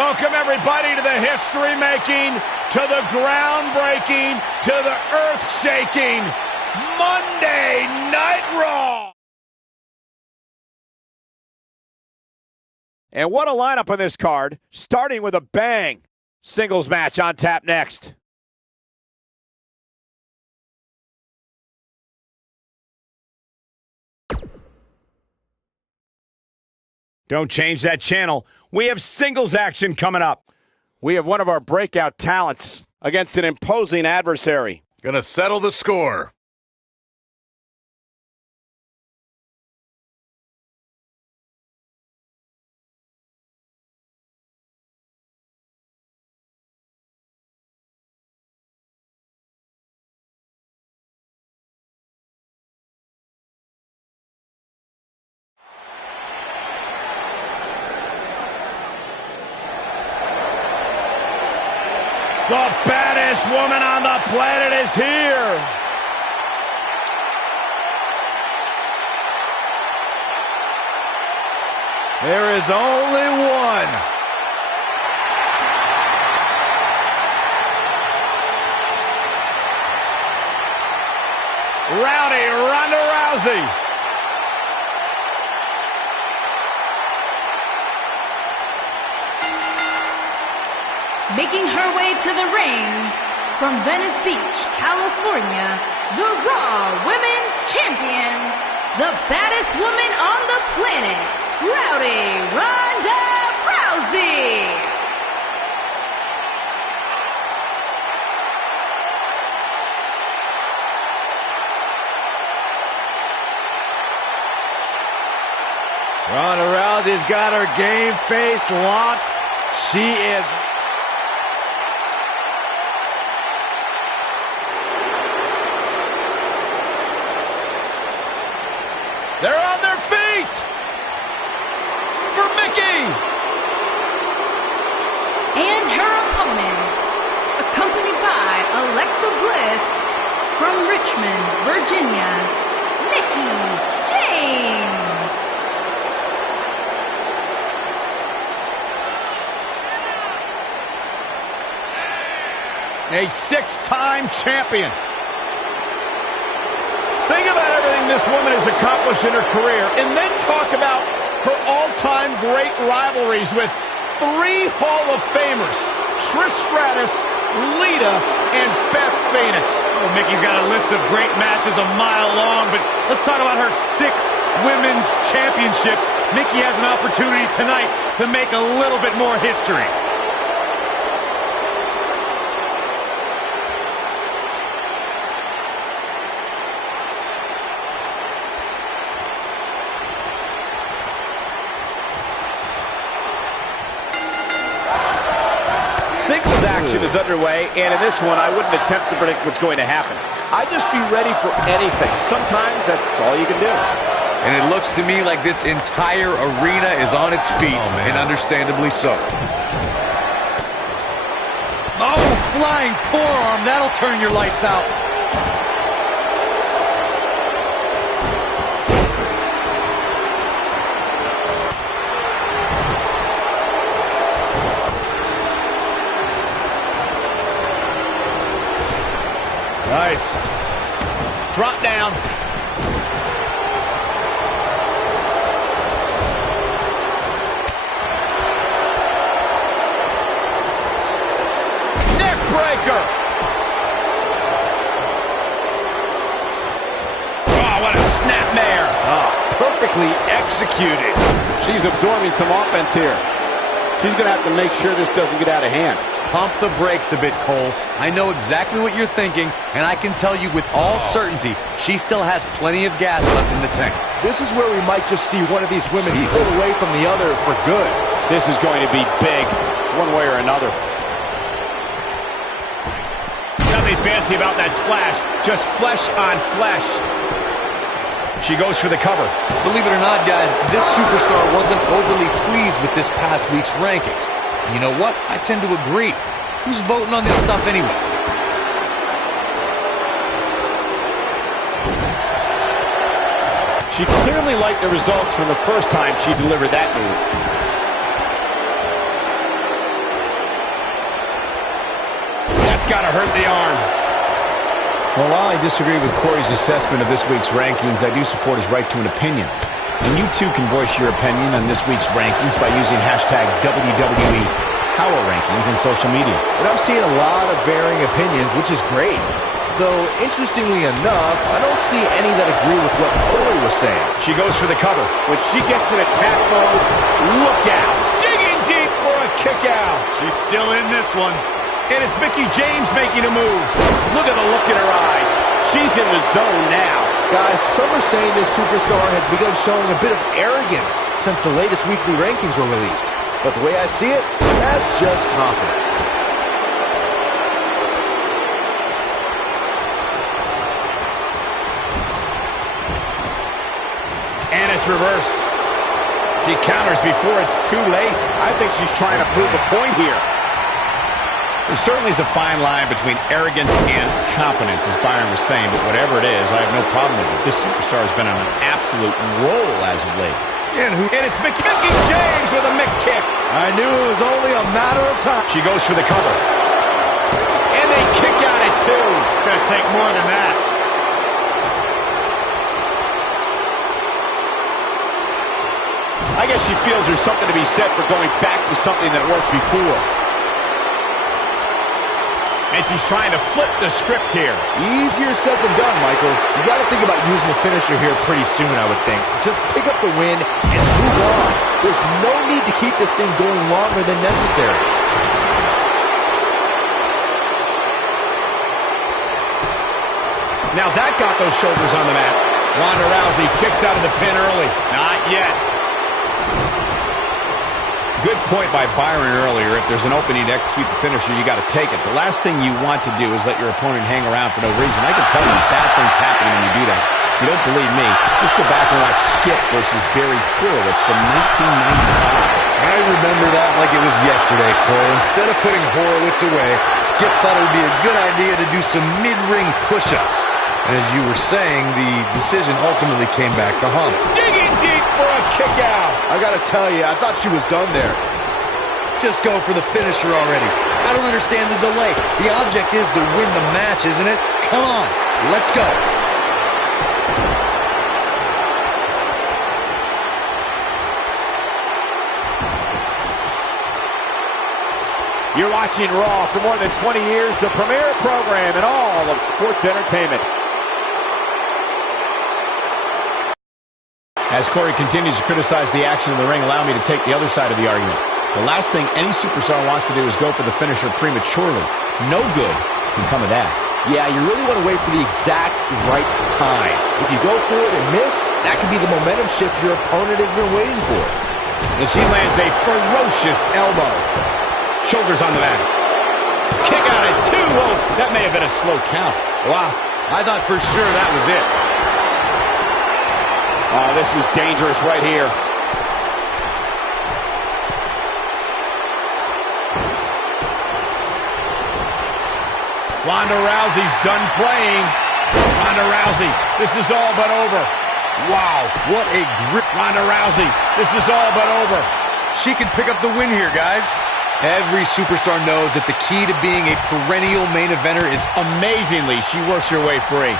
Welcome, everybody, to the history-making, to the groundbreaking, to the earth-shaking Monday Night Raw. And what a lineup on this card, starting with a bang. Singles match on tap next. Don't change that channel. We have singles action coming up. We have one of our breakout talents against an imposing adversary. Gonna settle the score. The baddest woman on the planet is here. There is only one. Rowdy Ronda Rousey. Making her way to the ring from Venice Beach, California, the Raw Women's Champion, the baddest woman on the planet, Rowdy Ronda Rousey. Ronda Rousey's got her game face locked. She is... They're on their feet for Mickey. And her opponent, accompanied by Alexa Bliss from Richmond, Virginia, Mickey James. A six-time champion. Think about everything this woman has accomplished in her career, and then talk about her all-time great rivalries with three Hall of Famers, Trish Stratus, Lita, and Beth Phoenix. Oh, Mickey's got a list of great matches a mile long, but let's talk about her 6 women's championships. Mickey has an opportunity tonight to make a little bit more history. Singles action is underway, and in this one, I wouldn't attempt to predict what's going to happen. I'd just be ready for anything. Sometimes that's all you can do. And it looks to me like this entire arena is on its feet, and understandably so. Oh, flying forearm. That'll turn your lights out. Nice. Drop down. Neck breaker. Oh, what a snapmare. Oh, perfectly executed. She's absorbing some offense here. She's going to have to make sure this doesn't get out of hand. Pump the brakes a bit, Cole. I know exactly what you're thinking, and I can tell you with all certainty, she still has plenty of gas left in the tank. This is where we might just see one of these women pull away from the other for good. This is going to be big, one way or another. Nothing fancy about that splash, just flesh on flesh. She goes for the cover. Believe it or not, guys, this superstar wasn't overly pleased with this past week's rankings. You know what? I tend to agree. Who's voting on this stuff anyway? She clearly liked the results from the first time she delivered that move. got to hurt the arm. Well, while I disagree with Corey's assessment of this week's rankings, I do support his right to an opinion. And you too can voice your opinion on this week's rankings by using hashtag WWE Power Rankings on social media. And I'm seeing a lot of varying opinions, which is great. Though, interestingly enough, I don't see any that agree with what Corey was saying. She goes for the cover. When she gets in attack mode, look out. Digging deep for a kick out. She's still in this one. And it's Mickie James making a move. Look at the look in her eyes. She's in the zone now. Guys, some are saying this superstar has begun showing a bit of arrogance since the latest weekly rankings were released. But the way I see it, that's just confidence. And it's reversed. She counters before it's too late. I think she's trying to prove a point here. There certainly is a fine line between arrogance and confidence, as Byron was saying, but whatever it is, I have no problem with it. This superstar has been on an absolute roll as of late. And it's Mickie James with a Mick kick. I knew it was only a matter of time. She goes for the cover. And they kick out at two. Gonna take more than that. I guess she feels there's something to be said for going back to something that worked before. And she's trying to flip the script here. Easier said than done, Michael. You got to think about using the finisher here pretty soon, I would think. Just pick up the win and move on. There's no need to keep this thing going longer than necessary. Now that got those shoulders on the mat. Ronda Rousey kicks out of the pin early. Not yet. Good point by Byron earlier. If there's an opening to execute the finisher, you got to take it. The last thing you want to do is let your opponent hang around for no reason. I can tell you bad things happen when you do that. If you don't believe me, just go back and watch Skip versus Barry Horowitz from 1995. I remember that like it was yesterday, Cole. Instead of putting Horowitz away, Skip thought it would be a good idea to do some mid-ring push-ups. And as you were saying, the decision ultimately came back to haunt him. Digging deep for a kick out. I got to tell you, I thought she was done there. Just go for the finisher already. I don't understand the delay. The object is to win the match, isn't it? Come on, let's go. You're watching Raw. For more than 20 years, the premier program in all of sports entertainment. As Corey continues to criticize the action in the ring, allow me to take the other side of the argument. The last thing any superstar wants to do is go for the finisher prematurely. No good can come of that. Yeah, you really want to wait for the exact right time. If you go for it and miss, that could be the momentum shift your opponent has been waiting for. And she lands a ferocious elbow. Shoulders on the mat. Kick out at two. Whoa, that may have been a slow count. Wow, I thought for sure that was it. Oh, this is dangerous right here. Ronda Rousey's done playing. Ronda Rousey, this is all but over. Wow, what a grip. Ronda Rousey, this is all but over. She can pick up the win here, guys. Every superstar knows that the key to being a perennial main eventer is amazingly, she works her way free.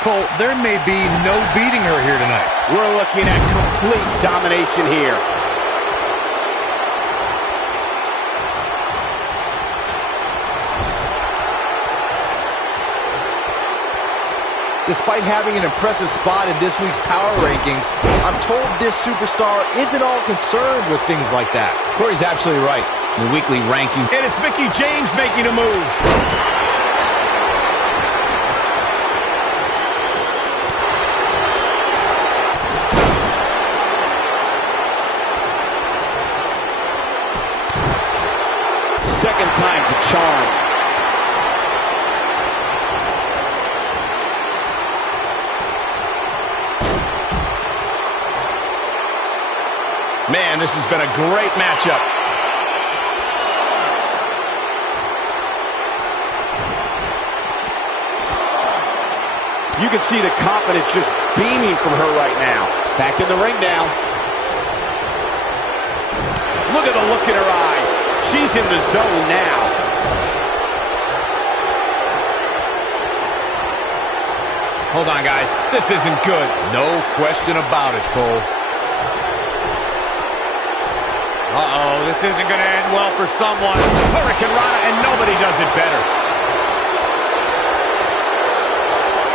Cole, there may be no beating her here tonight. We're looking at complete domination here. Despite having an impressive spot in this week's power rankings, I'm told this superstar isn't all concerned with things like that. Corey's absolutely right. The weekly ranking. And it's Mickie James making a move. Second time's a charm. Man, this has been a great matchup. You can see the confidence just beaming from her right now. Back in the ring now. Look at the look in her eyes. She's in the zone now. Hold on, guys. This isn't good. No question about it, Cole. Uh-oh, this isn't going to end well for someone. Hurricane Rana, and nobody does it better.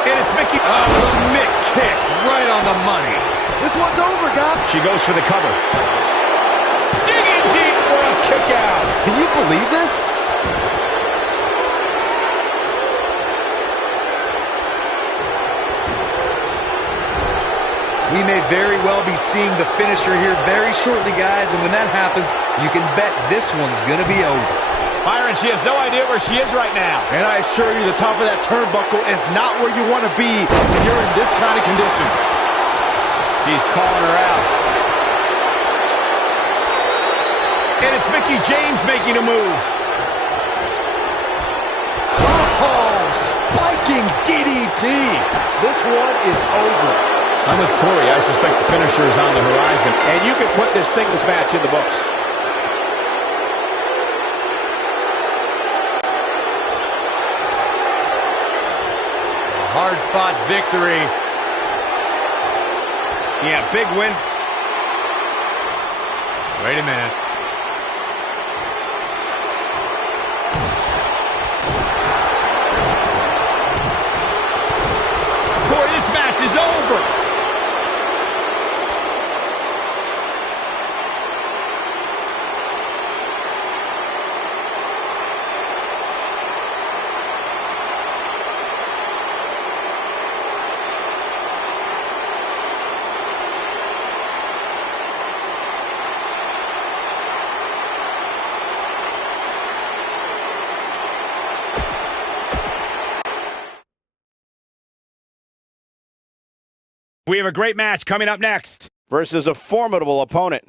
And it's Mickey. Oh, Mick kick right on the money. This one's over, guys. She goes for the cover. Digging deep for a kick out. Can you believe this? We may very well be seeing the finisher here very shortly, guys, and when that happens, you can bet this one's going to be over. Byron, she has no idea where she is right now. And I assure you, the top of that turnbuckle is not where you want to be when you're in this kind of condition. She's calling her out. And it's Mickie James making a move. Oh, spiking DDT. This one is over. I'm with Corey. I suspect the finisher is on the horizon. And you can put this singles match in the books. Hard-fought victory. Yeah, big win. Wait a minute. Corey, this match is over. We have a great match coming up next. Versus a formidable opponent.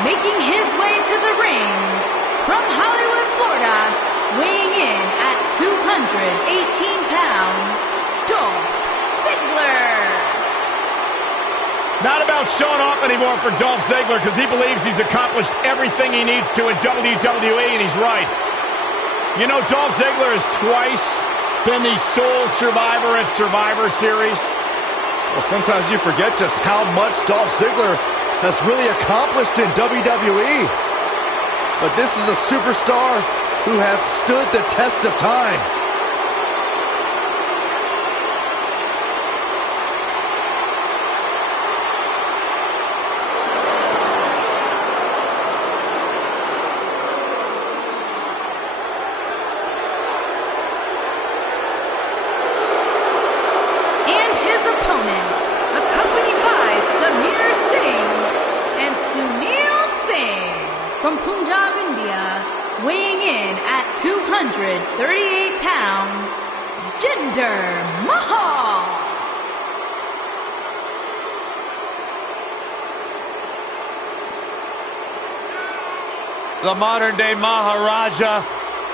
Making his way to the ring from Hollywood, Florida, weighing in at 218 pounds, Dolph Ziggler. Not about showing off anymore for Dolph Ziggler because he believes he's accomplished everything he needs to in WWE, and he's right. You know, Dolph Ziggler has twice been the sole survivor at Survivor Series. Well, sometimes you forget just how much Dolph Ziggler has really accomplished in WWE. But this is a superstar who has stood the test of time. And his opponent, accompanied by Samir Singh and Sunil Singh from Punjab, India, weighing in at 238 pounds, Jinder Mahal. The modern-day Maharaja,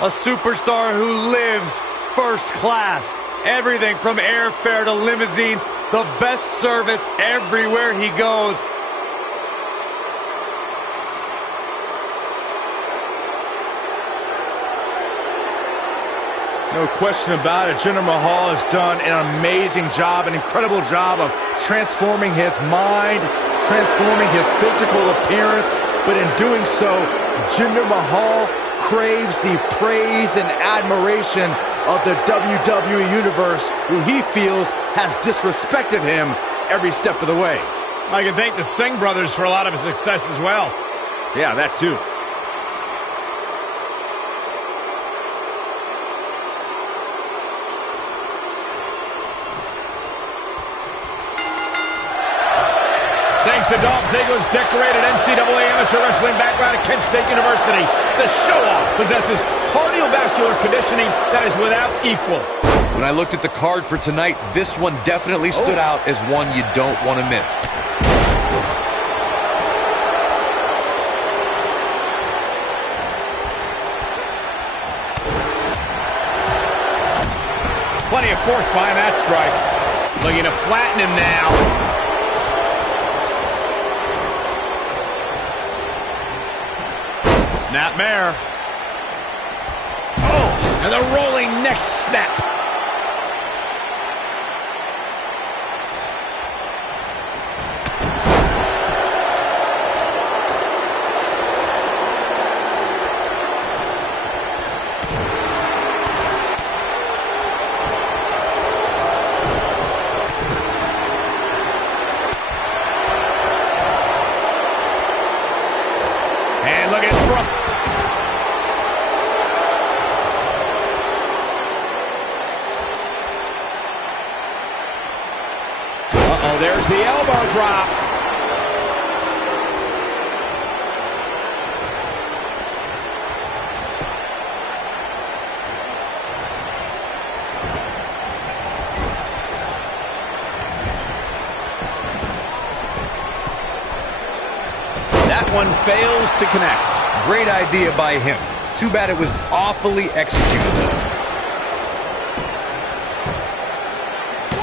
a superstar who lives first class. Everything from airfare to limousines, the best service everywhere he goes. No question about it. Jinder Mahal has done an amazing job, an incredible job of transforming his mind, transforming his physical appearance. But in doing so, Jinder Mahal craves the praise and admiration of the WWE Universe, who he feels has disrespected him every step of the way. I can thank the Singh brothers for a lot of his success as well. Yeah, that too. Thanks to Dolph Ziggler's decorated NCAA amateur wrestling background at Kent State University, the show-off possesses cardiovascular conditioning that is without equal. When I looked at the card for tonight, this one definitely stood out as one you don't want to miss. Plenty of force behind that strike. Looking to flatten him now. Snapmare. Oh, and the rolling neck snap. And look at front. Uh-oh, there's the elbow drop. That one fails to connect. Great idea by him. Too bad it was awfully executed.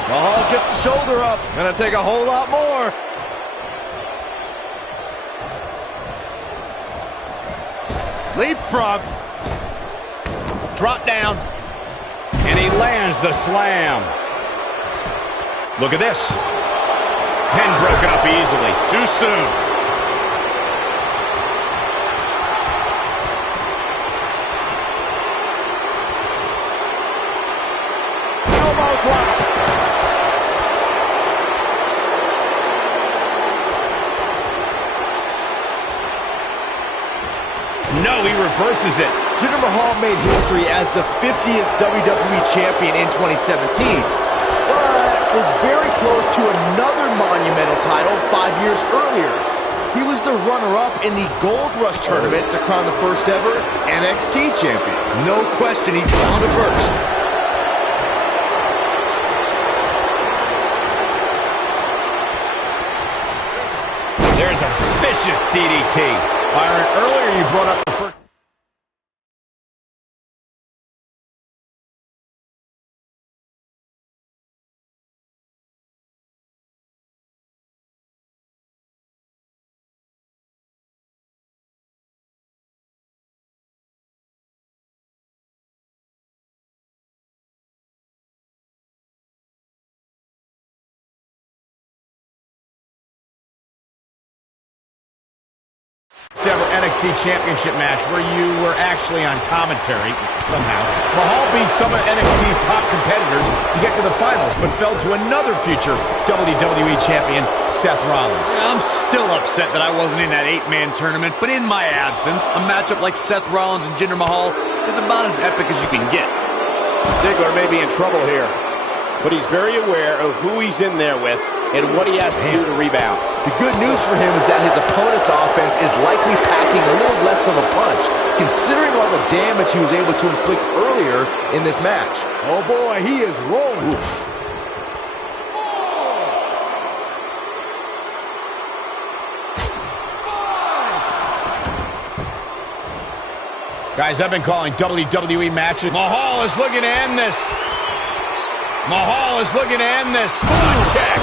Mahal gets the shoulder up. Gonna take a whole lot more. Leapfrog. Drop down. And he lands the slam. Look at this. Pin broken up easily. Too soon. Elbow drop. No, he reverses it. Jinder Mahal made history as the 50th WWE Champion in 2017, but was very close to another monumental title 5 years earlier. He was the runner-up in the Gold Rush tournament to crown the first ever NXT Champion. No question he's found a burst. There's a vicious DDT. Byron, earlier you brought up the first. Ever NXT Championship match where you were actually on commentary somehow. Mahal beat some of NXT's top competitors to get to the finals, but fell to another future WWE Champion, Seth Rollins. I'm still upset that I wasn't in that 8-man tournament, but in my absence, a matchup like Seth Rollins and Jinder Mahal is about as epic as you can get. Ziggler may be in trouble here, but he's very aware of who he's in there with and what he has to do to rebound. The good news for him is that his opponent's offense is likely packing a little less of a punch, considering all the damage he was able to inflict earlier in this match. Oh boy, he is rolling. Oof. Guys, I've been calling WWE matches. Mahal is looking to end this. Mahal is looking to end this. Check.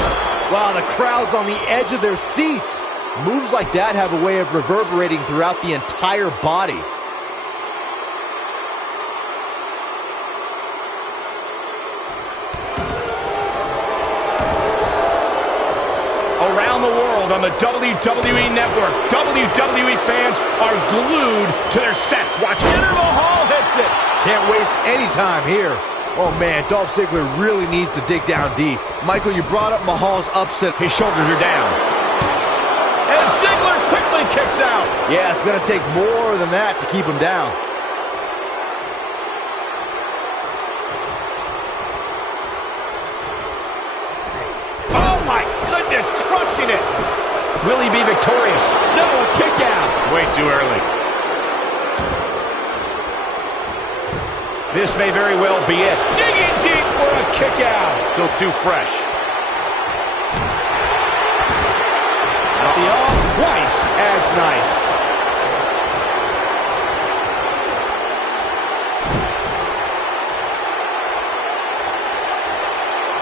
Wow, the crowd's on the edge of their seats. Moves like that have a way of reverberating throughout the entire body. Around the world on the WWE Network, WWE fans are glued to their sets. Watch Jinder Mahal hits it. Can't waste any time here. Oh man, Dolph Ziggler really needs to dig down deep. Michael, you brought up Mahal's upset. His shoulders are down. And Ziggler quickly kicks out. Yeah, it's going to take more than that to keep him down. Oh my goodness, crushing it. Will he be victorious? No, a kick out. Way too early. This may very well be it. Digging deep for a kick out. Still too fresh. The arm twice as nice.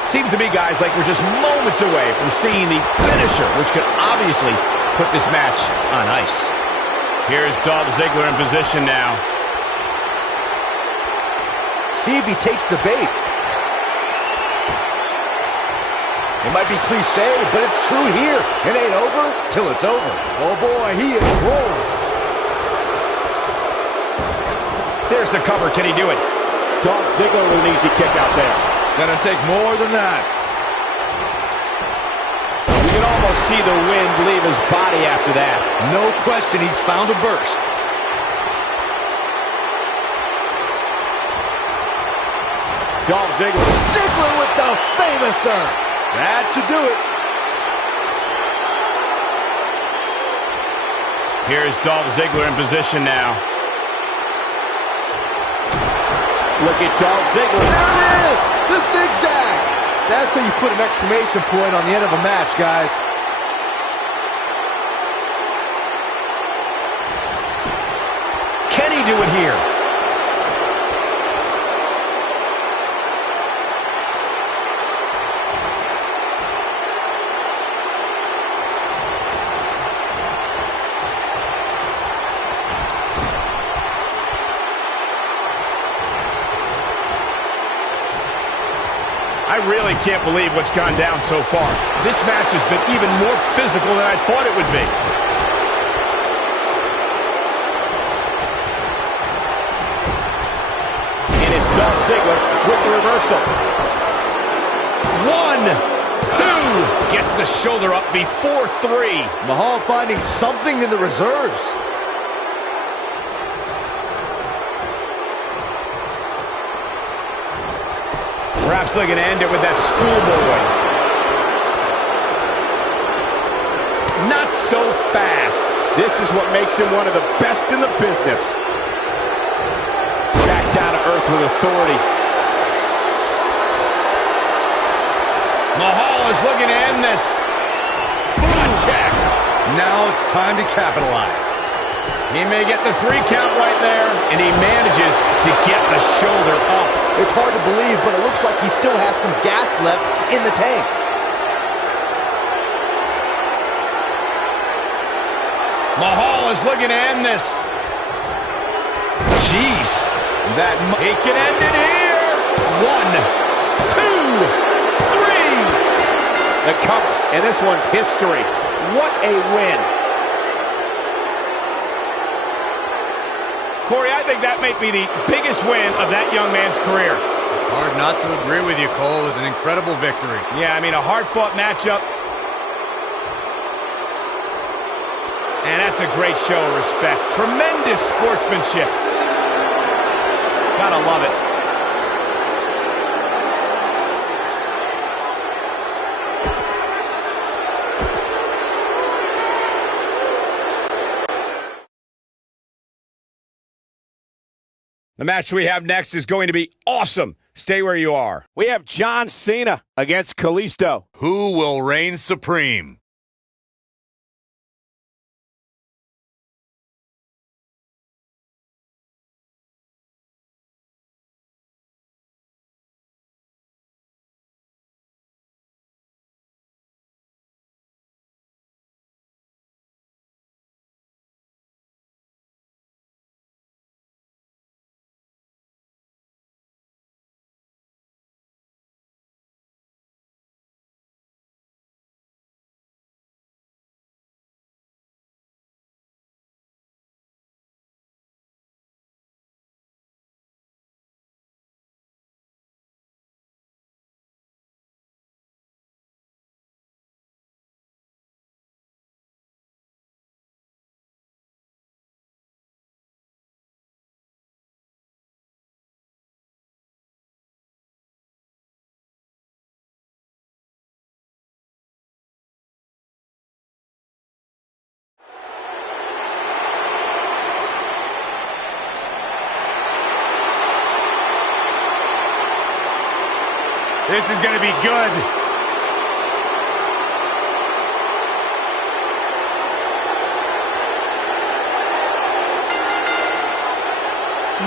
Seems to me, guys, like we're just moments away from seeing the finisher, which could obviously put this match on ice. Here's Dolph Ziggler in position now. See if he takes the bait. It might be cliche, but it's true here. It ain't over till it's over. Oh boy, he is rolling. There's the cover. Can he do it? Dolph Ziggler with an easy kick out there. It's gonna take more than that. You can almost see the wind leave his body after that. No question, he's found a burst. Dolph Ziggler. Ziggler with the famouser. That should do it. Here's Dolph Ziggler in position now. Look at Dolph Ziggler. There it is! The zigzag! That's how you put an exclamation point on the end of a match, guys. Can he do it here? I really can't believe what's gone down so far. This match has been even more physical than I thought it would be. And it's Dolph Ziggler with the reversal. 1, 2. Gets the shoulder up before 3. Mahal finding something in the reserves. Perhaps looking to end it with that schoolboy. Not so fast. This is what makes him one of the best in the business. Back down to earth with authority. Mahal is looking to end this. Boom check. Now it's time to capitalize. He may get the 3 count right there, and he manages to get the shoulder up. It's hard to believe, but it looks like he still has some gas left in the tank. Mahal is looking to end this. Jeez. He can end it here. 1, 2, 3. The cover, and this one's history. What a win. Corey, I think that might be the biggest win of that young man's career. It's hard not to agree with you, Cole. It was an incredible victory. Yeah, I mean, a hard-fought matchup. And that's a great show of respect. Tremendous sportsmanship. Gotta love it. The match we have next is going to be awesome. Stay where you are. We have John Cena against Kalisto. Who will reign supreme? This is going to be good.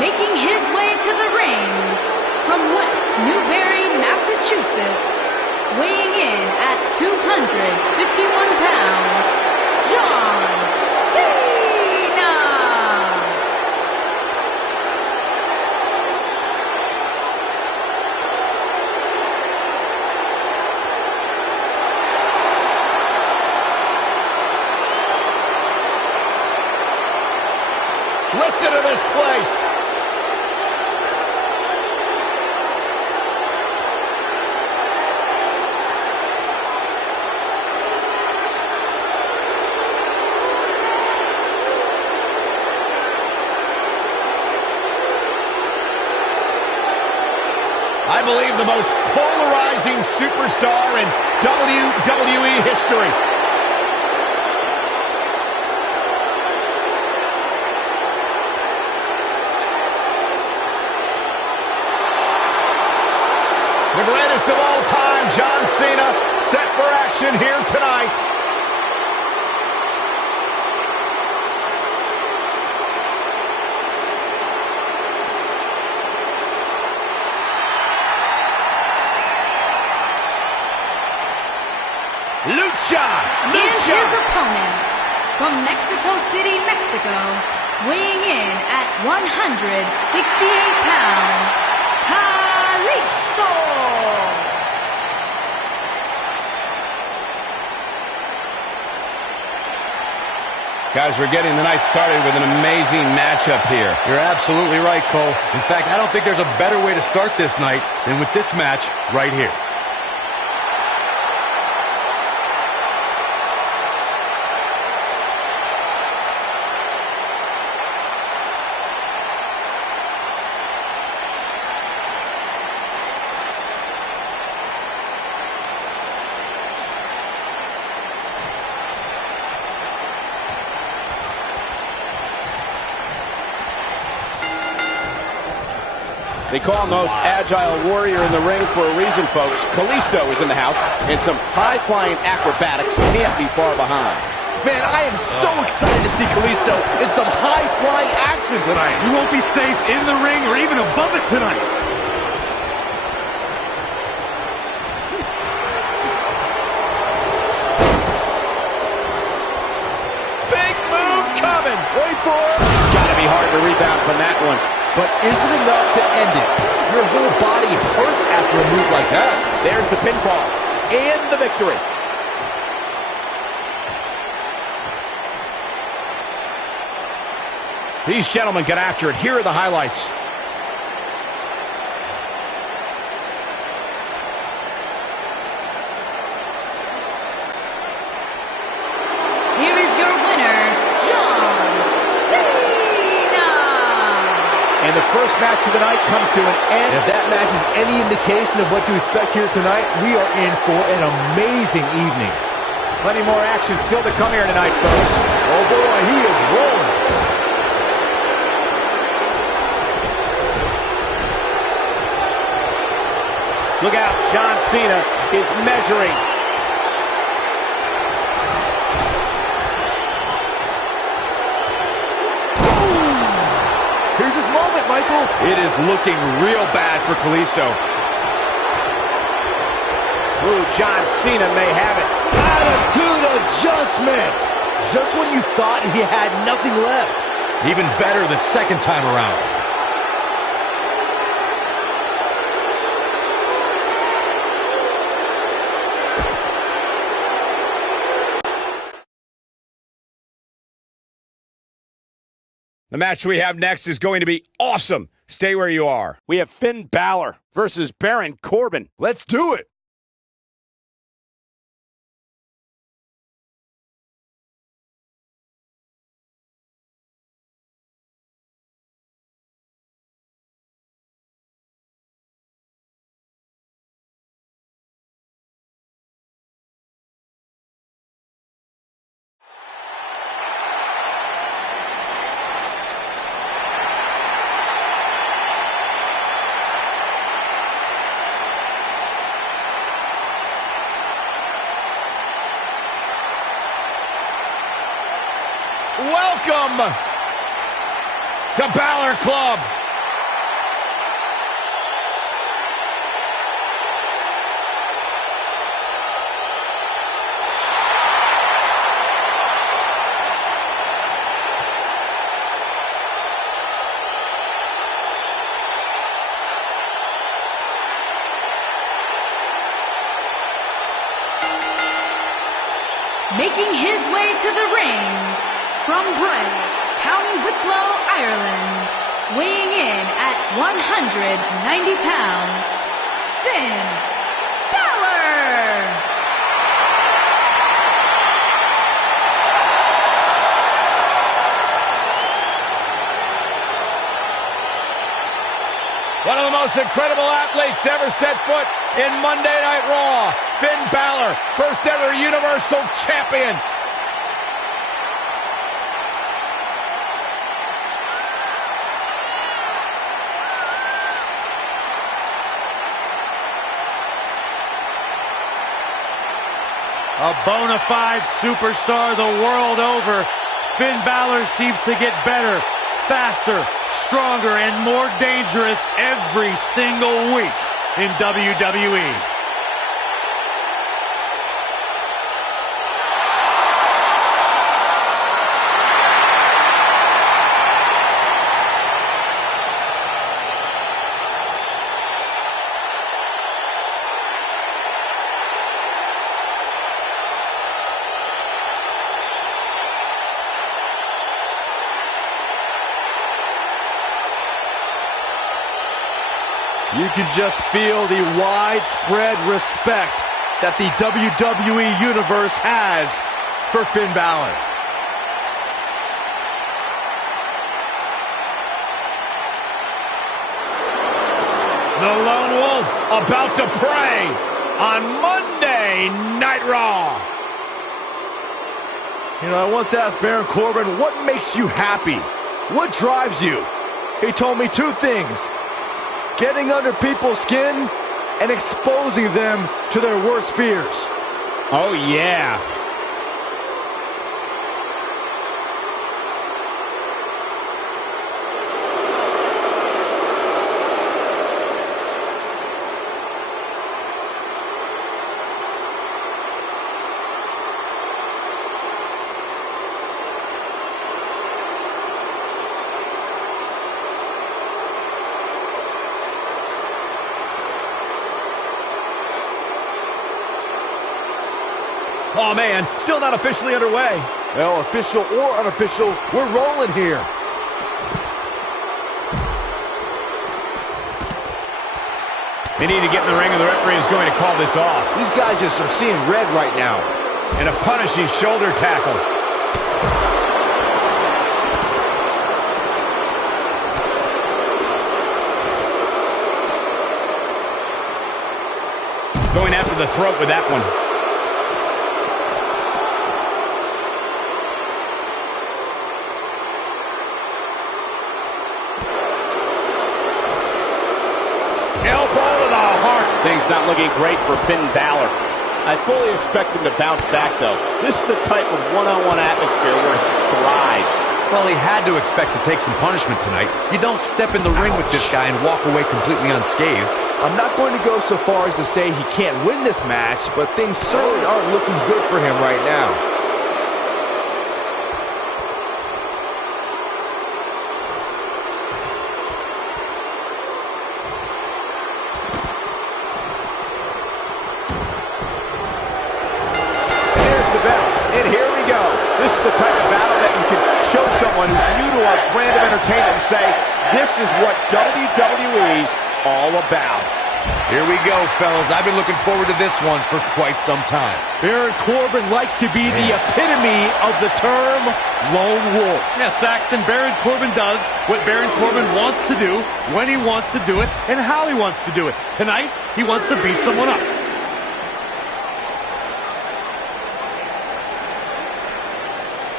Making his way to the ring from West Newbury, Massachusetts, weighing in at 251 pounds, John Cena! Listen to this place. I believe the most polarizing superstar in WWE history. The greatest of all time, John Cena, set for action here tonight. Lucha! And his opponent from Mexico City, Mexico, weighing in at 168 pounds, Kalisto! Guys, we're getting the night started with an amazing matchup here. You're absolutely right, Cole. In fact, I don't think there's a better way to start this night than with this match right here. They call him the most agile warrior in the ring for a reason, folks. Kalisto is in the house, and some high-flying acrobatics can't be far behind. Man, I am so excited to see Kalisto in some high-flying action tonight. You won't be safe in the ring or even above it tonight. Big move coming. Wait for it. It's got to be hard to rebound from that one. But is it enough to end it? Your whole body hurts after a move like that. There's the pinfall and the victory. These gentlemen get after it. Here are the highlights. Here is your winner, John Cena! And the first match of the night comes to an end. If that match is any indication of what to expect here tonight, we are in for an amazing evening. Plenty more action still to come here tonight, folks. Oh boy, he is rolling. Look out, John Cena is measuring. Here's his moment, Michael. It is looking real bad for Kalisto. Ooh, John Cena may have it. Attitude adjustment. Just when you thought he had nothing left. Even better the second time around. The match we have next is going to be awesome. Stay where you are. We have Finn Balor versus Baron Corbin. Let's do it. welcome to Balor Club. Making his way to the ring from Bray, County Wicklow, Ireland, weighing in at 190 pounds, Finn Balor! One of the most incredible athletes to ever step foot in Monday Night Raw, Finn Balor, first ever Universal Champion. A bona fide superstar the world over, Finn Balor seems to get better, faster, stronger, and more dangerous every single week in WWE. You can just feel the widespread respect that the WWE Universe has for Finn Balor. The Lone Wolf about to prey on Monday Night Raw. You know, I once asked Baron Corbin, what makes you happy? What drives you? He told me two things: getting under people's skin and exposing them to their worst fears. Oh, yeah. Oh, man, still not officially underway. Well, official or unofficial, we're rolling here. They need to get in the ring, and the referee is going to call this off. These guys just are seeing red right now. And a punishing shoulder tackle. Going after the throat with that one. Things not looking great for Finn Balor. I fully expect him to bounce back, though. This is the type of one-on-one atmosphere where he thrives. Well, he had to expect to take some punishment tonight. You don't step in the ring with this guy and walk away completely unscathed. I'm not going to go so far as to say he can't win this match, but things certainly aren't looking good for him right now. Entertainment and say, this is what WWE's all about. Here we go, fellas. I've been looking forward to this one for quite some time. Baron Corbin likes to be the epitome of the term lone wolf. Yeah, Saxton, Baron Corbin does what Baron Corbin wants to do, when he wants to do it, and how he wants to do it. Tonight, he wants to beat someone up.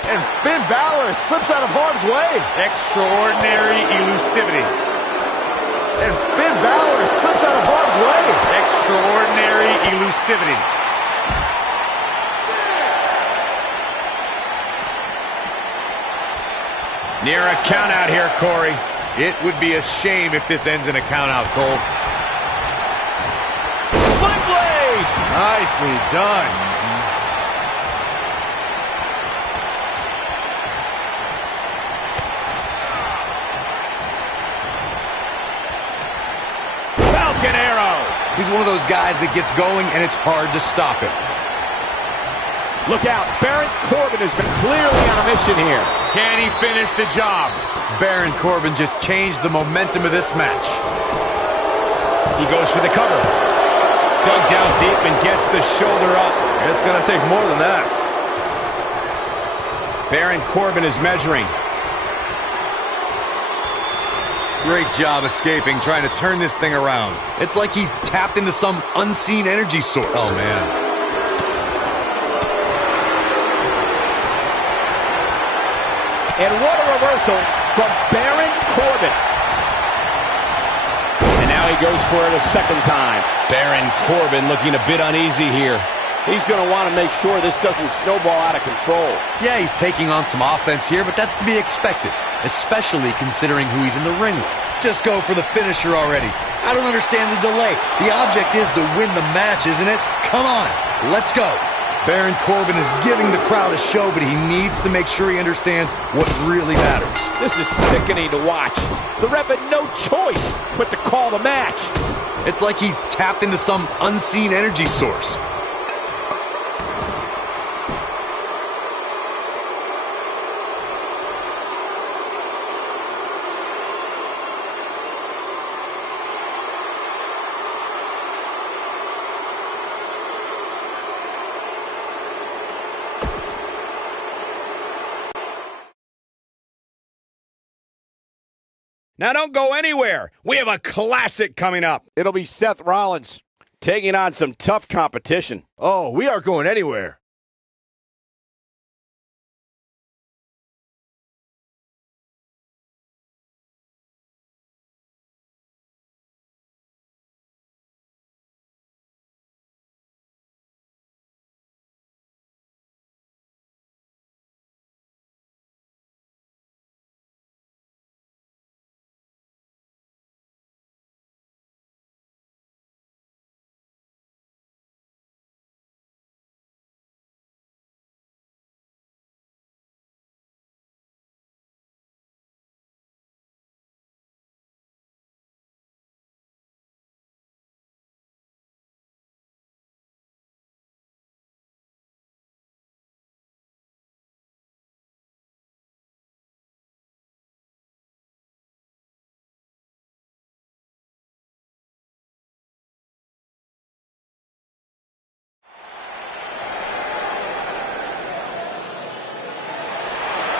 And Finn Balor slips out of harm's way. Extraordinary elusivity. And Finn Balor slips out of harm's way. Extraordinary elusivity. Near a count out here, Corey. It would be a shame if this ends in a count out, Cole. Sling blade! Nicely done. Falcon arrow. He's one of those guys that gets going and it's hard to stop him. Look out. Baron Corbin has been clearly on a mission here. Can he finish the job? Baron Corbin just changed the momentum of this match. He goes for the cover. Dug down deep and gets the shoulder up. It's going to take more than that. Baron Corbin is measuring. Great job escaping, trying to turn this thing around. It's like he tapped into some unseen energy source. Oh, man. And what a reversal from Baron Corbin. And now he goes for it a second time. Baron Corbin looking a bit uneasy here. He's going to want to make sure this doesn't snowball out of control. Yeah, he's taking on some offense here, but that's to be expected, especially considering who he's in the ring with. Just go for the finisher already. I don't understand the delay. The object is to win the match, isn't it? Come on, let's go. Baron Corbin is giving the crowd a show, but he needs to make sure he understands what really matters. This is sickening to watch. The ref had no choice but to call the match. It's like he tapped into some unseen energy source. Now don't go anywhere. We have a classic coming up. It'll be Seth Rollins taking on some tough competition. Oh, we aren't going anywhere.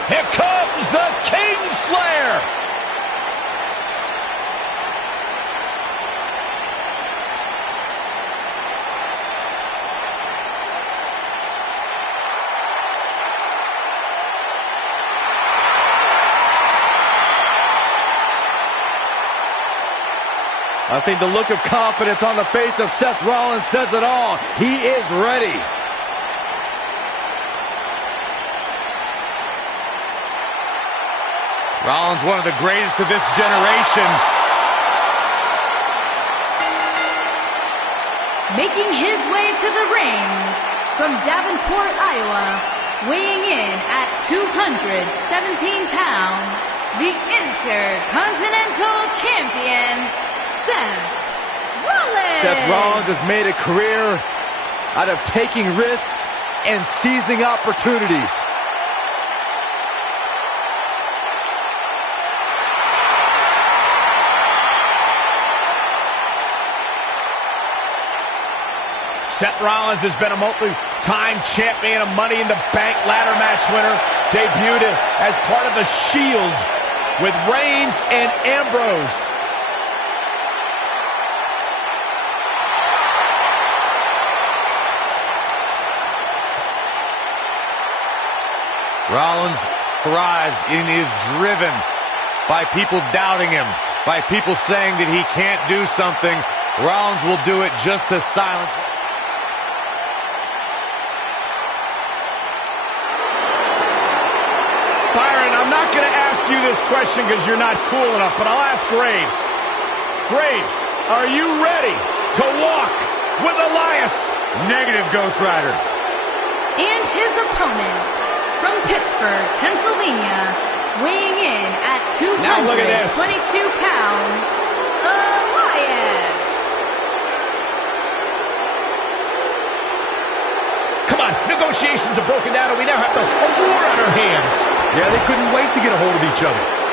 Here comes the Kingslayer. I think the look of confidence on the face of Seth Rollins says it all. He is ready. Rollins, one of the greatest of this generation. Making his way to the ring from Davenport, Iowa, weighing in at 217 pounds, the Intercontinental Champion, Seth Rollins. Seth Rollins has made a career out of taking risks and seizing opportunities. Seth Rollins has been a multi-time champion, a Money in the Bank ladder match winner, debuted as part of the Shield with Reigns and Ambrose. Rollins thrives and is driven by people doubting him, by people saying that he can't do something. Rollins will do it just to silence him. Byron, I'm not going to ask you this question because you're not cool enough, but I'll ask Graves. Graves, are you ready to walk with Elias? Negative, Ghost Rider. And his opponent from Pittsburgh, Pennsylvania, weighing in at 222 pounds, Elias. Come on, negotiations are broken down and we now have a war on our hands. Yeah, they couldn't wait to get a hold of each other.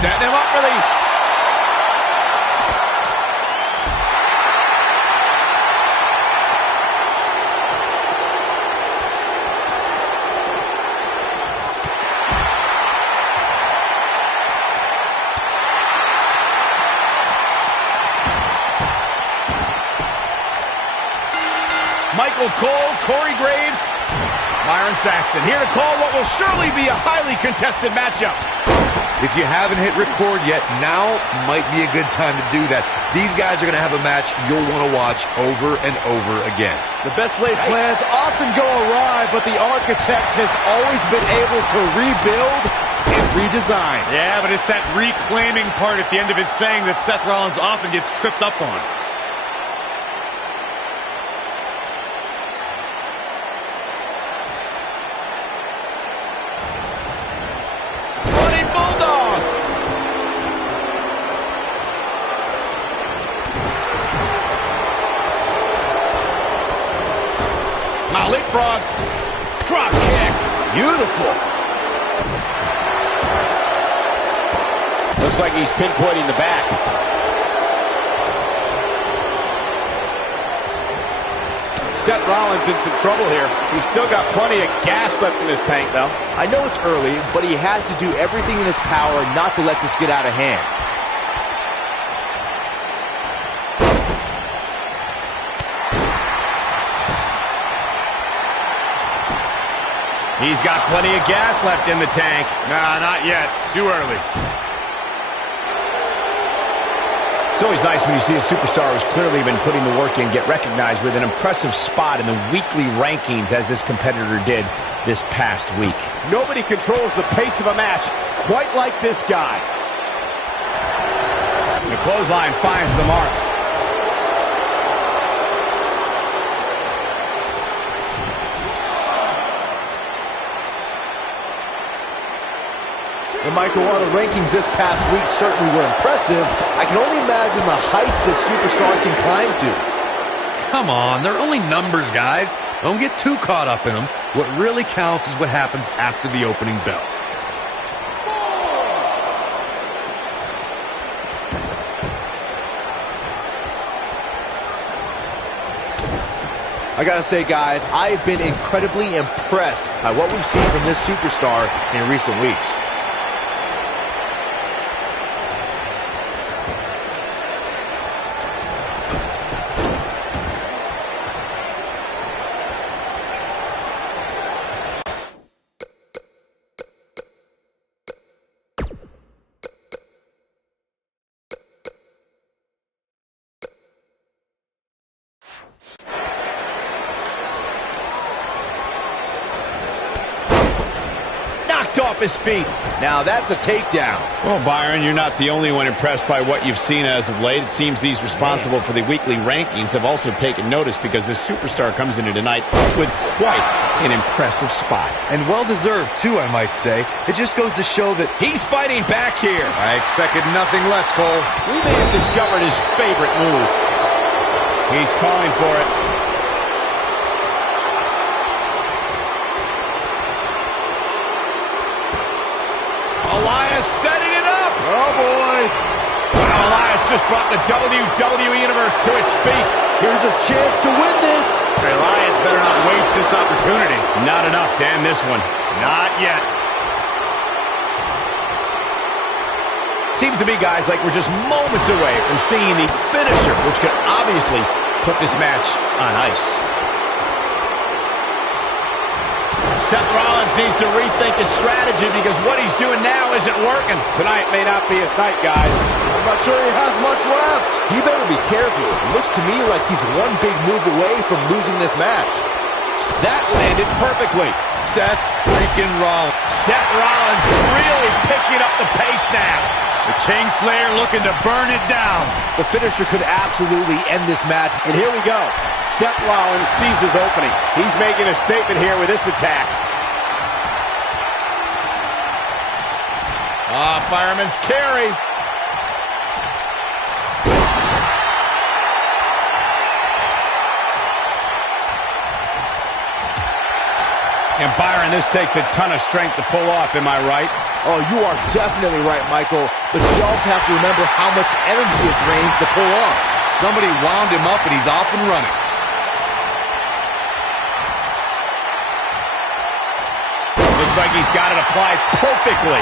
Setting him up for the... Michael Cole, Corey Graves, Byron Saxton here to call what will surely be a highly contested matchup. If you haven't hit record yet, now might be a good time to do that. These guys are going to have a match you'll want to watch over and over again. The best laid plans often go awry, but the architect has always been able to rebuild and redesign. Yeah, but it's that reclaiming part at the end of his saying that Seth Rollins often gets tripped up on. Leapfrog, drop kick, beautiful. Looks like he's pinpointing the back. Seth Rollins in some trouble here. He's still got plenty of gas left in his tank, though. I know it's early, but he has to do everything in his power not to let this get out of hand. He's got plenty of gas left in the tank. Nah, not yet. Too early. It's always nice when you see a superstar who's clearly been putting the work in get recognized with an impressive spot in the weekly rankings as this competitor did this past week. Nobody controls the pace of a match quite like this guy. The clothesline finds the mark. And Michael, while the rankings this past week certainly were impressive, I can only imagine the heights this superstar can climb to. Come on, they're only numbers, guys. Don't get too caught up in them. What really counts is what happens after the opening bell. I gotta say, guys, I have been incredibly impressed by what we've seen from this superstar in recent weeks. off his feet. Now that's a takedown. Well, Byron, you're not the only one impressed by what you've seen as of late. It seems these responsible for the weekly rankings have also taken notice because this superstar comes into tonight with quite an impressive spot. And well-deserved, too, I might say. It just goes to show that He's fighting back here. I expected nothing less, Cole. We may have discovered his favorite move. He's calling for it. Elias setting it up. Oh, boy. Wow, Elias just brought the WWE Universe to its feet. Here's his chance to win this. Elias better not waste this opportunity. Not enough to end this one. Not yet. Seems to me, guys, like we're just moments away from seeing the finisher, which could obviously put this match on ice. Seth Rollins needs to rethink his strategy because what he's doing now isn't working. Tonight may not be his night, guys. I'm not sure he has much left. He better be careful. It looks to me like he's one big move away from losing this match. That landed perfectly. Seth freaking Rollins. Seth Rollins really picking up the pace now. The Kingslayer looking to burn it down. The finisher could absolutely end this match. And here we go. Seth Rollins sees his opening. He's making a statement here with this attack. Fireman's carry. And Byron, this takes a ton of strength to pull off, am I right? Oh, you are definitely right, Michael. But you also have to remember how much energy it drains to pull off. Somebody wound him up and he's off and running. Looks like he's got it applied perfectly.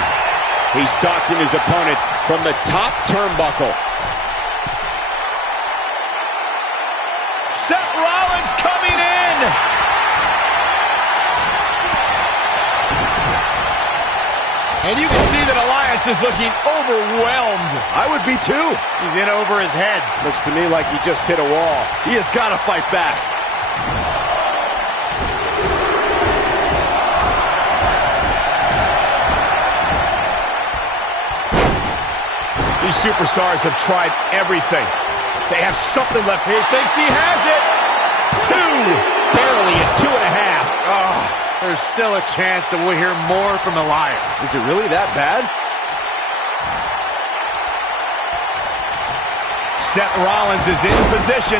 He's stalking his opponent from the top turnbuckle. Seth Rollins coming in. And you can see that Elias is looking overwhelmed. I would be too. He's in over his head. Looks to me like he just hit a wall. He has got to fight back. These superstars have tried everything. They have something left. He thinks he has it. Two. Barely at 2.5. Oh, there's still a chance that we'll hear more from Elias. Is it really that bad? Seth Rollins is in position.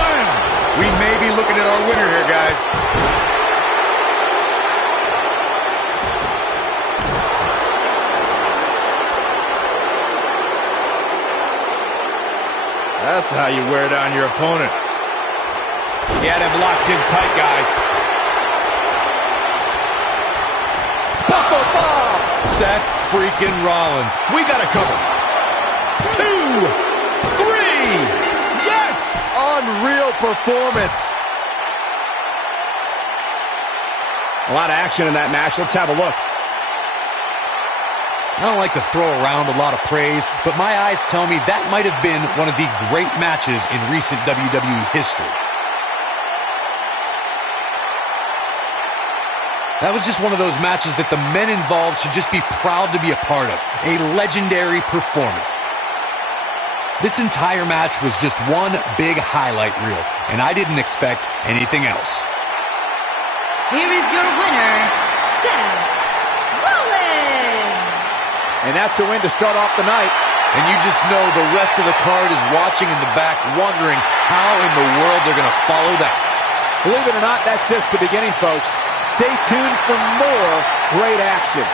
Bam! We may be looking at our winner here, guys. That's how you wear down your opponent. He had him locked in tight, guys. Buckle bomb! Seth freaking Rollins. We got to cover. 2, 3. Yes! Unreal performance. A lot of action in that match. Let's have a look. I don't like to throw around a lot of praise, but my eyes tell me that might have been one of the great matches in recent WWE history. That was just one of those matches that the men involved should just be proud to be a part of. A legendary performance. This entire match was just one big highlight reel, and I didn't expect anything else. Here is your winner, Seth Rollins. And that's a win to start off the night. And you just know the rest of the card is watching in the back, wondering how in the world they're going to follow that. Believe it or not, that's just the beginning, folks. Stay tuned for more great action.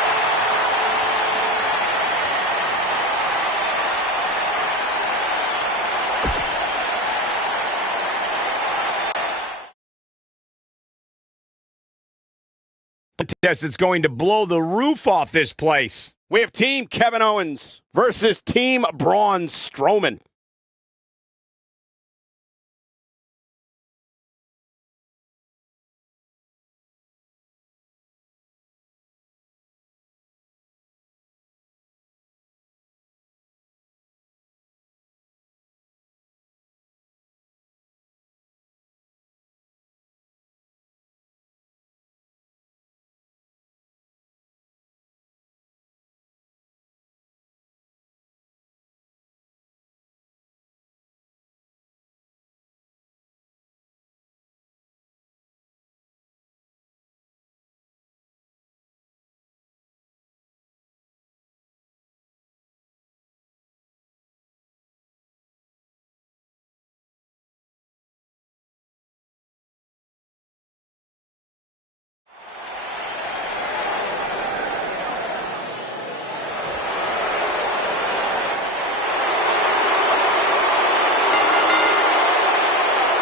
It's going to blow the roof off this place. We have Team Kevin Owens versus Team Braun Strowman.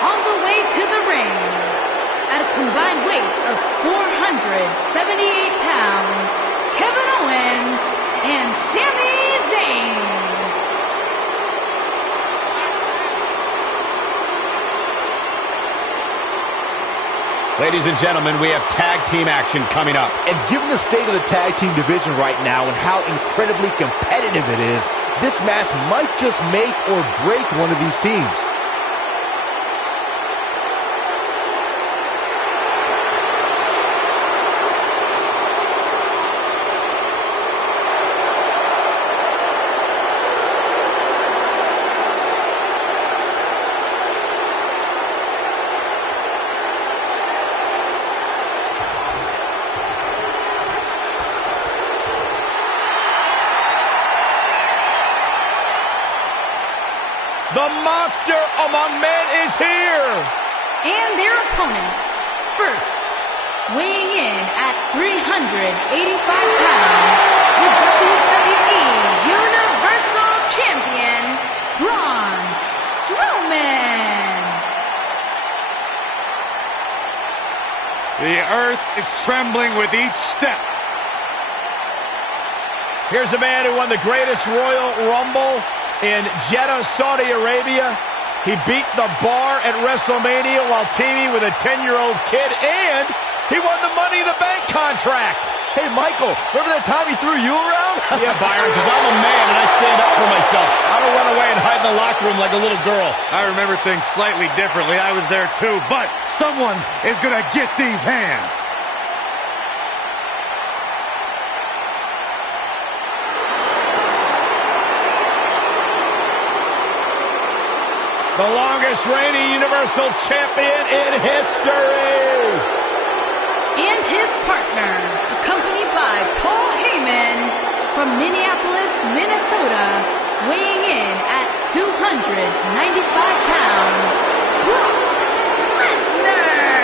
on the way to the ring. At a combined weight of 478 pounds, Kevin Owens and Sami Zayn. Ladies and gentlemen, we have tag team action coming up. And given the state of the tag team division right now and how incredibly competitive it is, this match might just make or break one of these teams. The monster among men is here! And their opponents. First, weighing in at 385 pounds, the WWE Universal Champion, Braun Strowman. The earth is trembling with each step. Here's a man who won the greatest Royal Rumble in Jeddah, Saudi Arabia. He beat the Bar at WrestleMania while teaming with a 10-year-old kid, and he won the Money in the Bank contract. Hey, Michael, remember that time he threw you around? Yeah, Byron, because I'm a man and I stand up for myself. I don't run away and hide in the locker room like a little girl. I remember things slightly differently. I was there too, but someone is gonna get these hands. The longest reigning Universal Champion in history. And his partner, accompanied by Paul Heyman from Minneapolis, Minnesota, weighing in at 295 pounds, Brock Lesnar.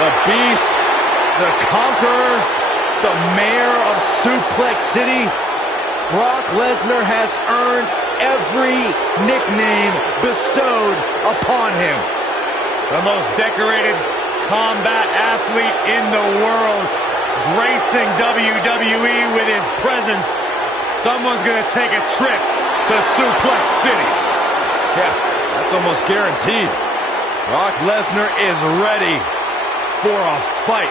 The Beast, the Conqueror, the Mayor of Suplex City, Brock Lesnar has earned every nickname bestowed upon him. The most decorated combat athlete in the world, gracing WWE with his presence. Someone's gonna take a trip to Suplex City. Yeah, that's almost guaranteed. Brock Lesnar is ready for a fight.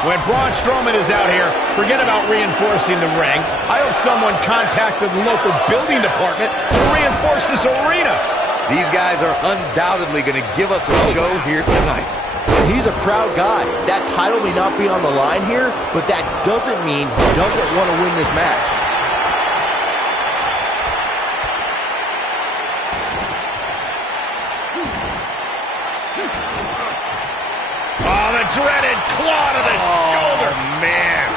When Braun Strowman is out here, forget about reinforcing the ring. I hope someone contacted the local building department to reinforce this arena. These guys are undoubtedly going to give us a show here tonight. He's a proud guy. That title may not be on the line here, but that doesn't mean he doesn't want to win this match. Oh, the dreaded claw to the shoulder. Man.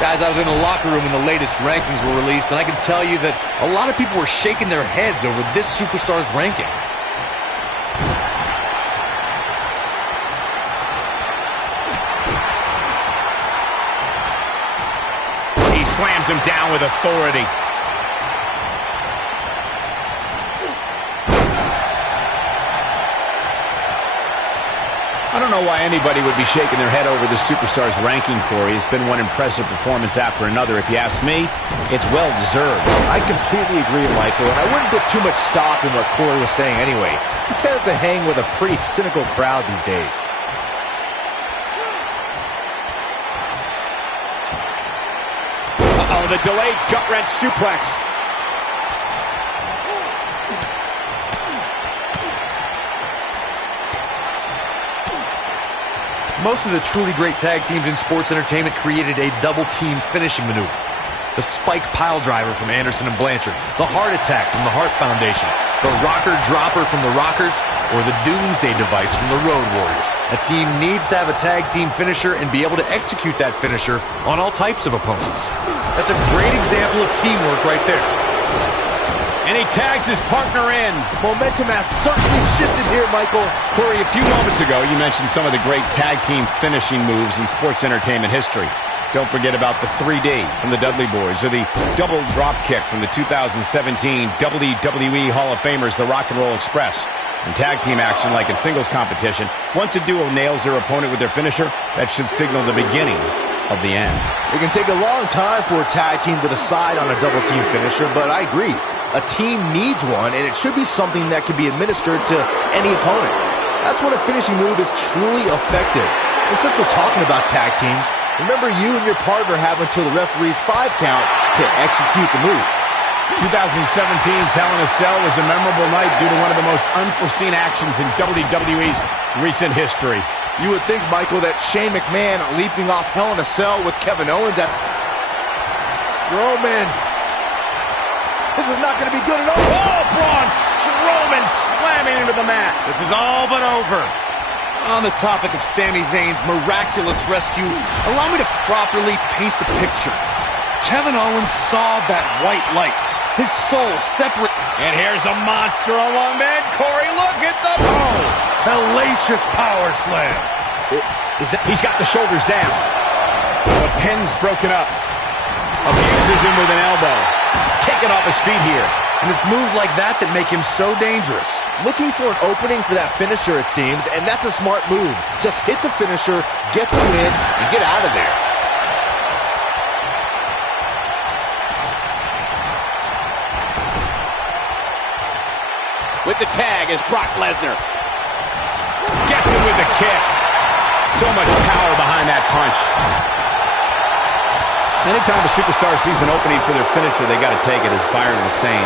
Guys, I was in the locker room when the latest rankings were released, and I can tell you that a lot of people were shaking their heads over this superstar's ranking. He slams him down with authority. I don't know why anybody would be shaking their head over this superstar's ranking, Corey. It's been one impressive performance after another. If you ask me, it's well-deserved. I completely agree, Michael, and I wouldn't put too much stock in what Corey was saying anyway. He tends to hang with a pretty cynical crowd these days. Uh-oh, the delayed gut-wrench suplex. Most of the truly great tag teams in sports entertainment created a double-team finishing maneuver. The spike pile driver from Anderson and Blanchard, the heart attack from the Hart Foundation, the rocker dropper from the Rockers, or the Doomsday device from the Road Warriors. A team needs to have a tag team finisher and be able to execute that finisher on all types of opponents. That's a great example of teamwork right there. And he tags his partner in. Momentum has certainly shifted here, Michael. Corey, a few moments ago, you mentioned some of the great tag team finishing moves in sports entertainment history. Don't forget about the 3D from the Dudley Boys, or the double drop kick from the 2017 WWE Hall of Famers, the Rock and Roll Express. In tag team action, like in singles competition, once a duo nails their opponent with their finisher, that should signal the beginning of the end. It can take a long time for a tag team to decide on a double team finisher, but I agree. A team needs one, and it should be something that can be administered to any opponent. That's when a finishing move is truly effective. And since we're talking about tag teams, remember you and your partner have until the referee's 5 count to execute the move. 2017's Hell in a Cell was a memorable night due to one of the most unforeseen actions in WWE's recent history. You would think, Michael, that Shane McMahon leaping off Hell in a Cell with Kevin Owens at Strowman. This is not going to be good at all. Oh, Braun Strowman slamming into the mat. This is all but over. On the topic of Sami Zayn's miraculous rescue, allow me to properly paint the picture. Kevin Owens saw that white light. His soul separate. And here's the monster along man. Corey, look at the... Oh, hellacious power slam. He's got the shoulders down. The pin's broken up. Abuses him with an elbow. Taken off his feet here. And it's moves like that that make him so dangerous. Looking for an opening for that finisher, it seems, and that's a smart move. Just hit the finisher, get the win, and get out of there. With the tag is Brock Lesnar. Gets him with the kick. So much power behind that punch. Anytime a superstar sees an opening for their finisher, they got to take it, as Byron was saying.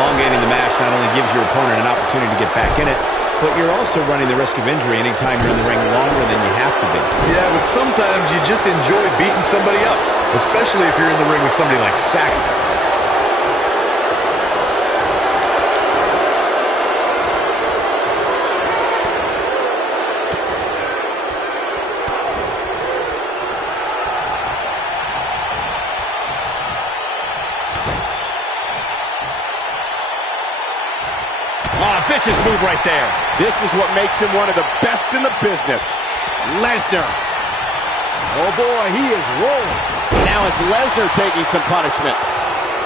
Elongating the match not only gives your opponent an opportunity to get back in it, but you're also running the risk of injury anytime you're in the ring longer than you have to be. Yeah, but sometimes you just enjoy beating somebody up, especially if you're in the ring with somebody like Saxton. Vicious move right there. This is what makes him one of the best in the business. Lesnar. Oh boy, he is rolling. Now it's Lesnar taking some punishment.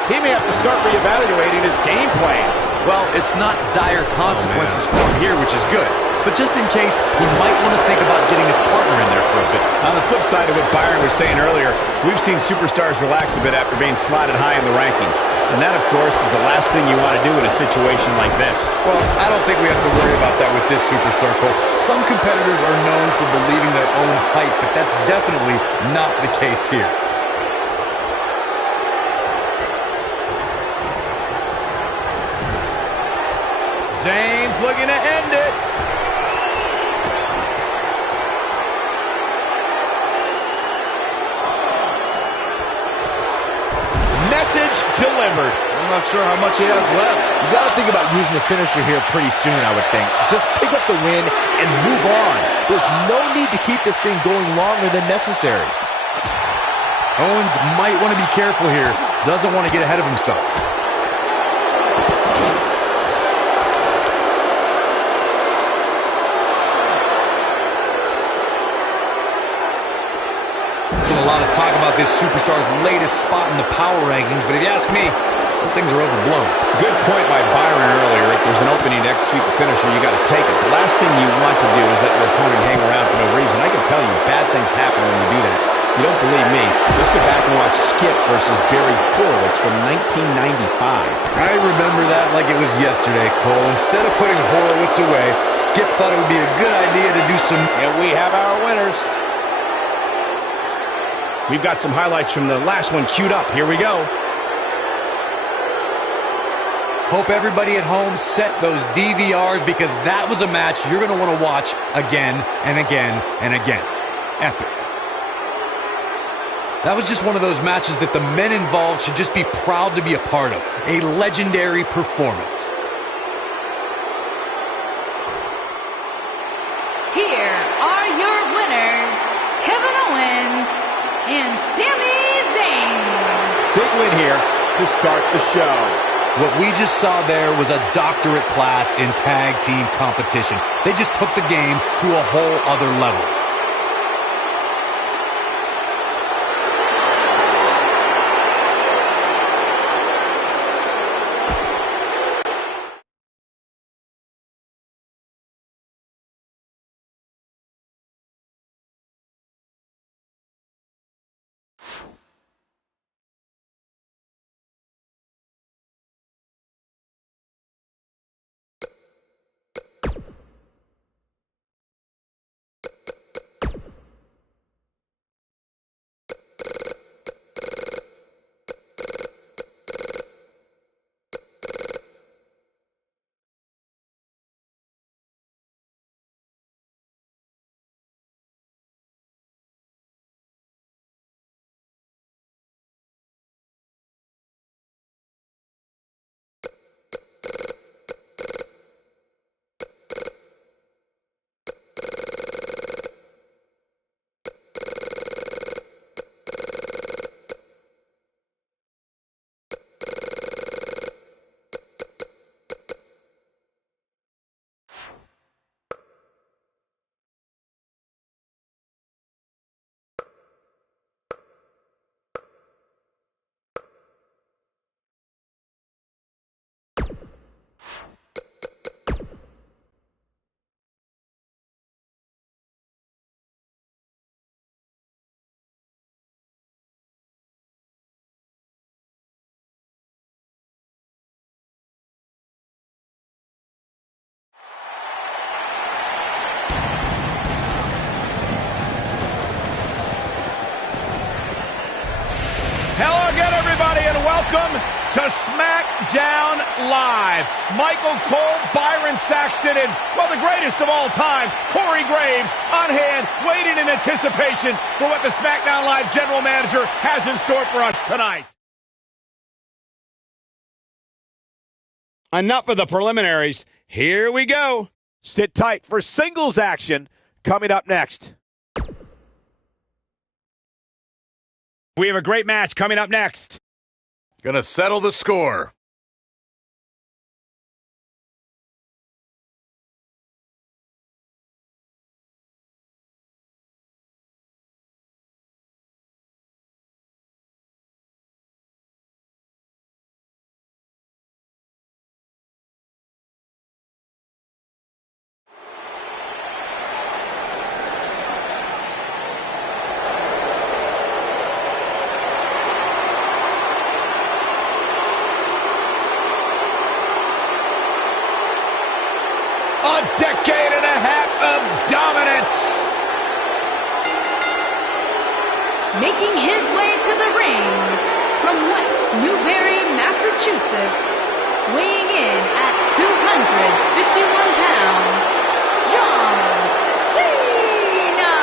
He may have to start reevaluating his game plan. Well, it's not dire consequences for him here, which is good. But just in case, he might want to think about getting his partner in there for a bit. On the flip side of what Byron was saying earlier, we've seen superstars relax a bit after being slotted high in the rankings. And that, of course, is the last thing you want to do in a situation like this. Well, I don't think we have to worry about that with this superstar, Cole. Some competitors are known for believing their own hype, but that's definitely not the case here. Zayn's looking to end it. Message delivered. I'm not sure how much he has left. You got to think about using the finisher here pretty soon, I would think. Just pick up the win and move on. There's no need to keep this thing going longer than necessary. Owens might want to be careful here. Doesn't want to get ahead of himself. A lot of talk about this superstar's latest spot in the power rankings, but if you ask me, those things are overblown. Good point by Byron earlier. If there's an opening to execute the finisher, you got to take it. The last thing you want to do is let your opponent hang around If you don't believe me, let's go back and watch Skip versus Barry Horowitz from 1995. I remember that like it was yesterday, Cole. Instead of putting Horowitz away, Skip thought it would be a good idea to do some... And we have our winners. We've got some highlights from the last one queued up. Here we go. Hope everybody at home set those DVRs because that was a match you're going to want to watch again and again and again. Epic. That was just one of those matches that the men involved should just be proud to be a part of. A legendary performance. Here are your winners, Kevin Owens and Sami Zayn. Big win here to start the show. What we just saw there was a doctorate class in tag team competition. They just took the game to a whole other level. Hello again, everybody, and welcome to SmackDown Live. Michael Cole, Byron Saxton, and, well, the greatest of all time, Corey Graves, on hand, waiting in anticipation for what the SmackDown Live general manager has in store for us tonight. Enough of the preliminaries. Here we go. Sit tight for singles action coming up next. We have a great match coming up next. Gonna settle the score. A decade and a half of dominance. Making his way to the ring from West Newbury, Massachusetts, weighing in at 251 pounds, John Cena.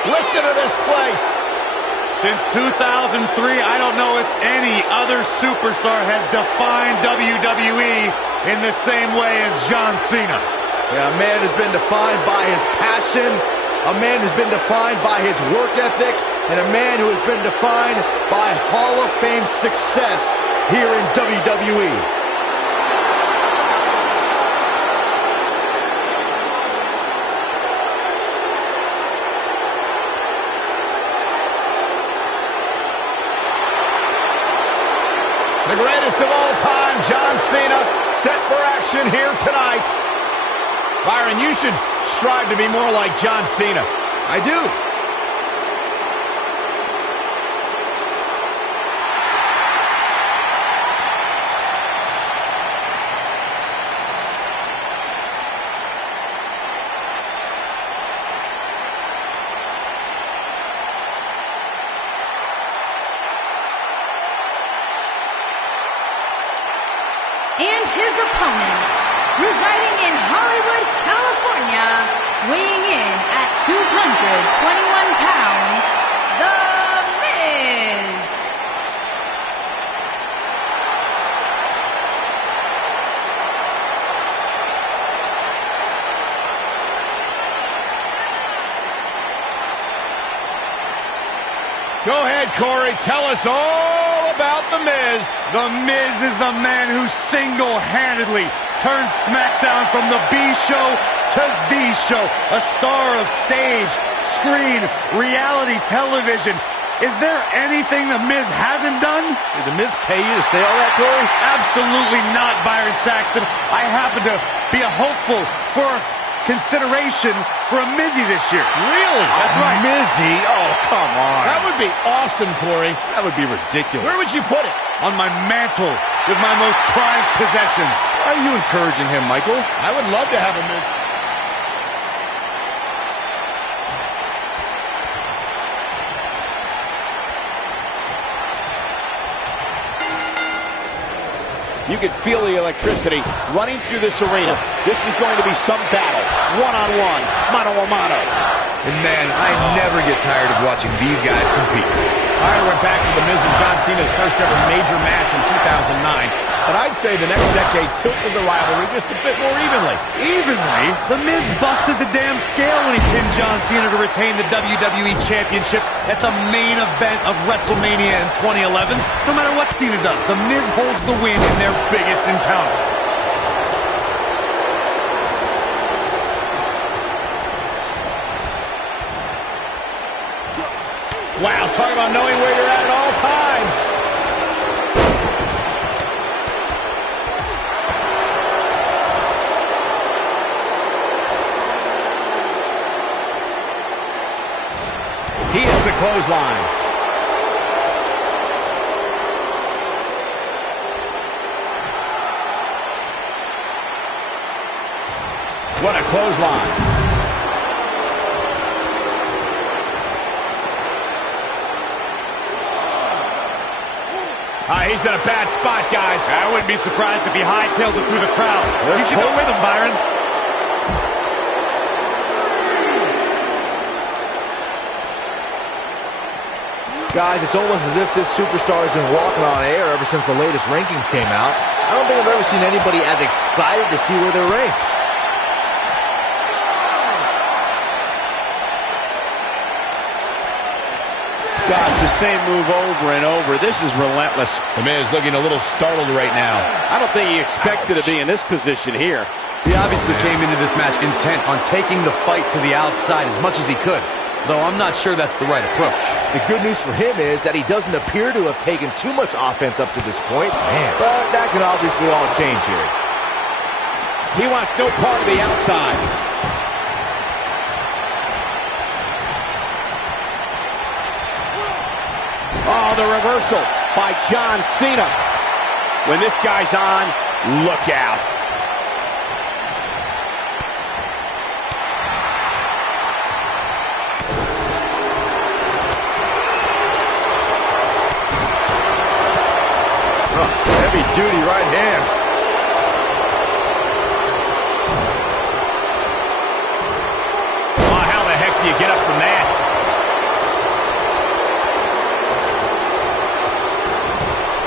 Listen to this place. Since 2003, I don't know if any other superstar has defined WWE in the same way as John Cena. Yeah, a man who's been defined by his passion, a man who's been defined by his work ethic, and a man who has been defined by Hall of Fame success here in WWE. The greatest of all time, John Cena, set for action here tonight. Byron, you should strive to be more like John Cena. I do. And his opponent, residing in Hollywood, California, weighing in at 221 pounds, The Miz. Go ahead, Corey. Tell us all about The Miz. The Miz is the man who single-handedly turned SmackDown from the B show to the show. A star of stage, screen, reality television. Is there anything The Miz hasn't done? Did The Miz pay you to say all that, Corey? Absolutely not, Byron Saxton. I happen to be a hopeful for consideration for a Mizzy this year. Really? That's right. Mizzy? Oh, come on. That would be awesome, Corey. That would be ridiculous. Where would you put it? On my mantle with my most prized possessions. Why are you encouraging him, Michael? I would love to have a Miz. You can feel the electricity running through this arena. This is going to be some battle. One-on-one, mano-a-mano. And man, I never get tired of watching these guys compete. I went back to The Miz and John Cena's first ever major match in 2009. But I'd say the next decade tilted the rivalry just a bit more evenly. Evenly? The Miz busted the damn scale when he pinned John Cena to retain the WWE Championship at the main event of WrestleMania in 2011. No matter what Cena does, The Miz holds the win in their biggest encounter. Wow, talk about knowing where you're at all times. He is the clothesline. What a clothesline. He's in a bad spot, guys. I wouldn't be surprised if he hightails it through the crowd. You should go with him, Byron. Guys, it's almost as if this superstar has been walking on air ever since the latest rankings came out. I don't think I've ever seen anybody as excited to see where they're ranked. Gosh, the same move over and over. This is relentless. The Miz looking a little startled right now. I don't think he expected to be in this position here. He obviously came into this match intent on taking the fight to the outside as much as he could, though I'm not sure that's the right approach. The good news for him is that he doesn't appear to have taken too much offense up to this point, but that can obviously all change here. He wants no part of the outside. Oh, the reversal by John Cena. When this guy's on, look out. Heavy duty right hand. Oh, how the heck do you get up from that?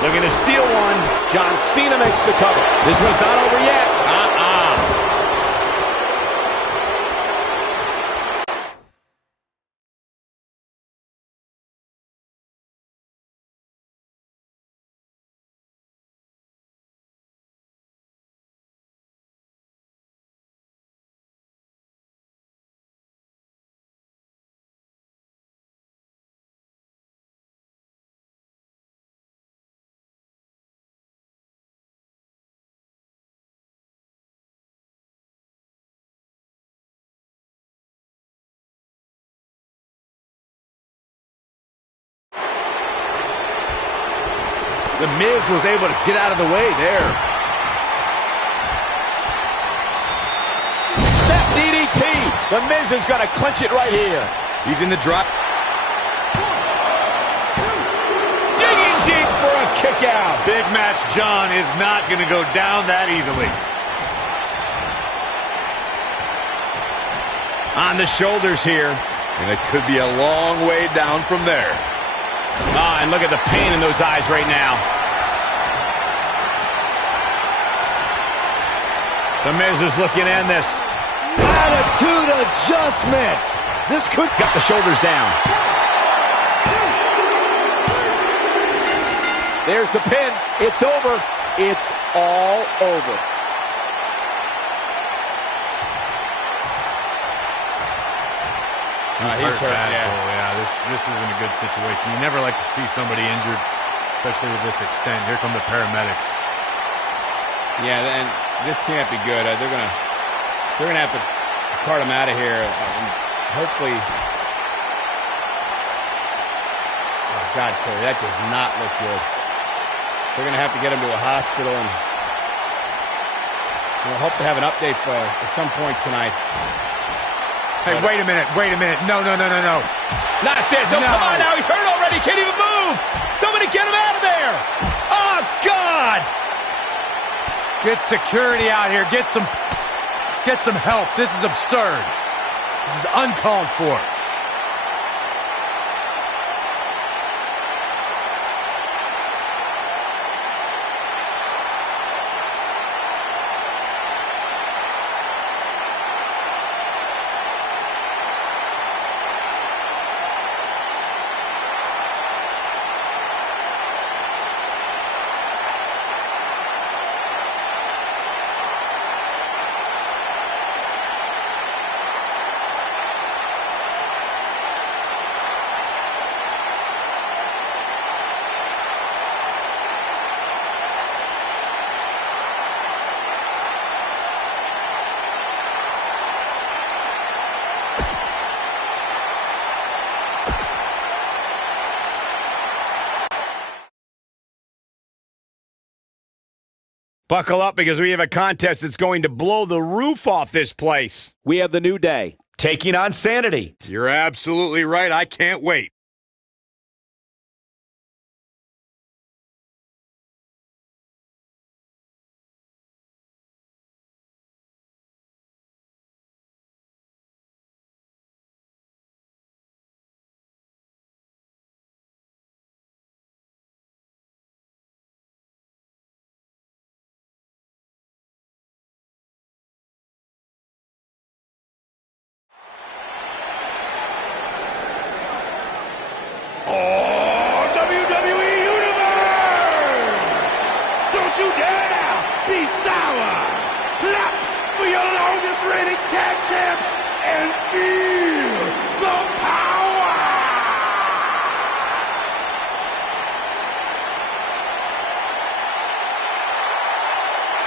Looking to steal one. John Cena makes the cover. This one's not over yet. The Miz was able to get out of the way there. Snap DDT. The Miz is going to clinch it right here. Using the drop. Digging deep for a kick out. Big Match John is not going to go down that easily. On the shoulders here. And it could be a long way down from there. Ah, and look at the pain in those eyes right now. The Miz is looking to end this. Attitude adjustment. This could... Got the shoulders down. There's the pin. It's over. It's all over. He's hurt. Yeah, this isn't a good situation. You never like to see somebody injured, especially to this extent. Here come the paramedics. Yeah, and this can't be good. They're gonna have to cart him out of here, and hopefully. Oh God, Corey, that does not look good. They're gonna have to get him to a hospital, and we'll hope to have an update for at some point tonight. Hey, wait a minute. No. Not this. Oh, No. come on now. He's hurt already. Can't even move. Somebody get him out of there. Oh, God. Get security out here. Get some help. This is absurd. This is uncalled for. Buckle up because we have a contest that's going to blow the roof off this place. We have the New Day Taking on Sanity. You're absolutely right. I can't wait. WWE Universe! Don't you dare be sour! Clap for your longest reigning tag champs and feel the power!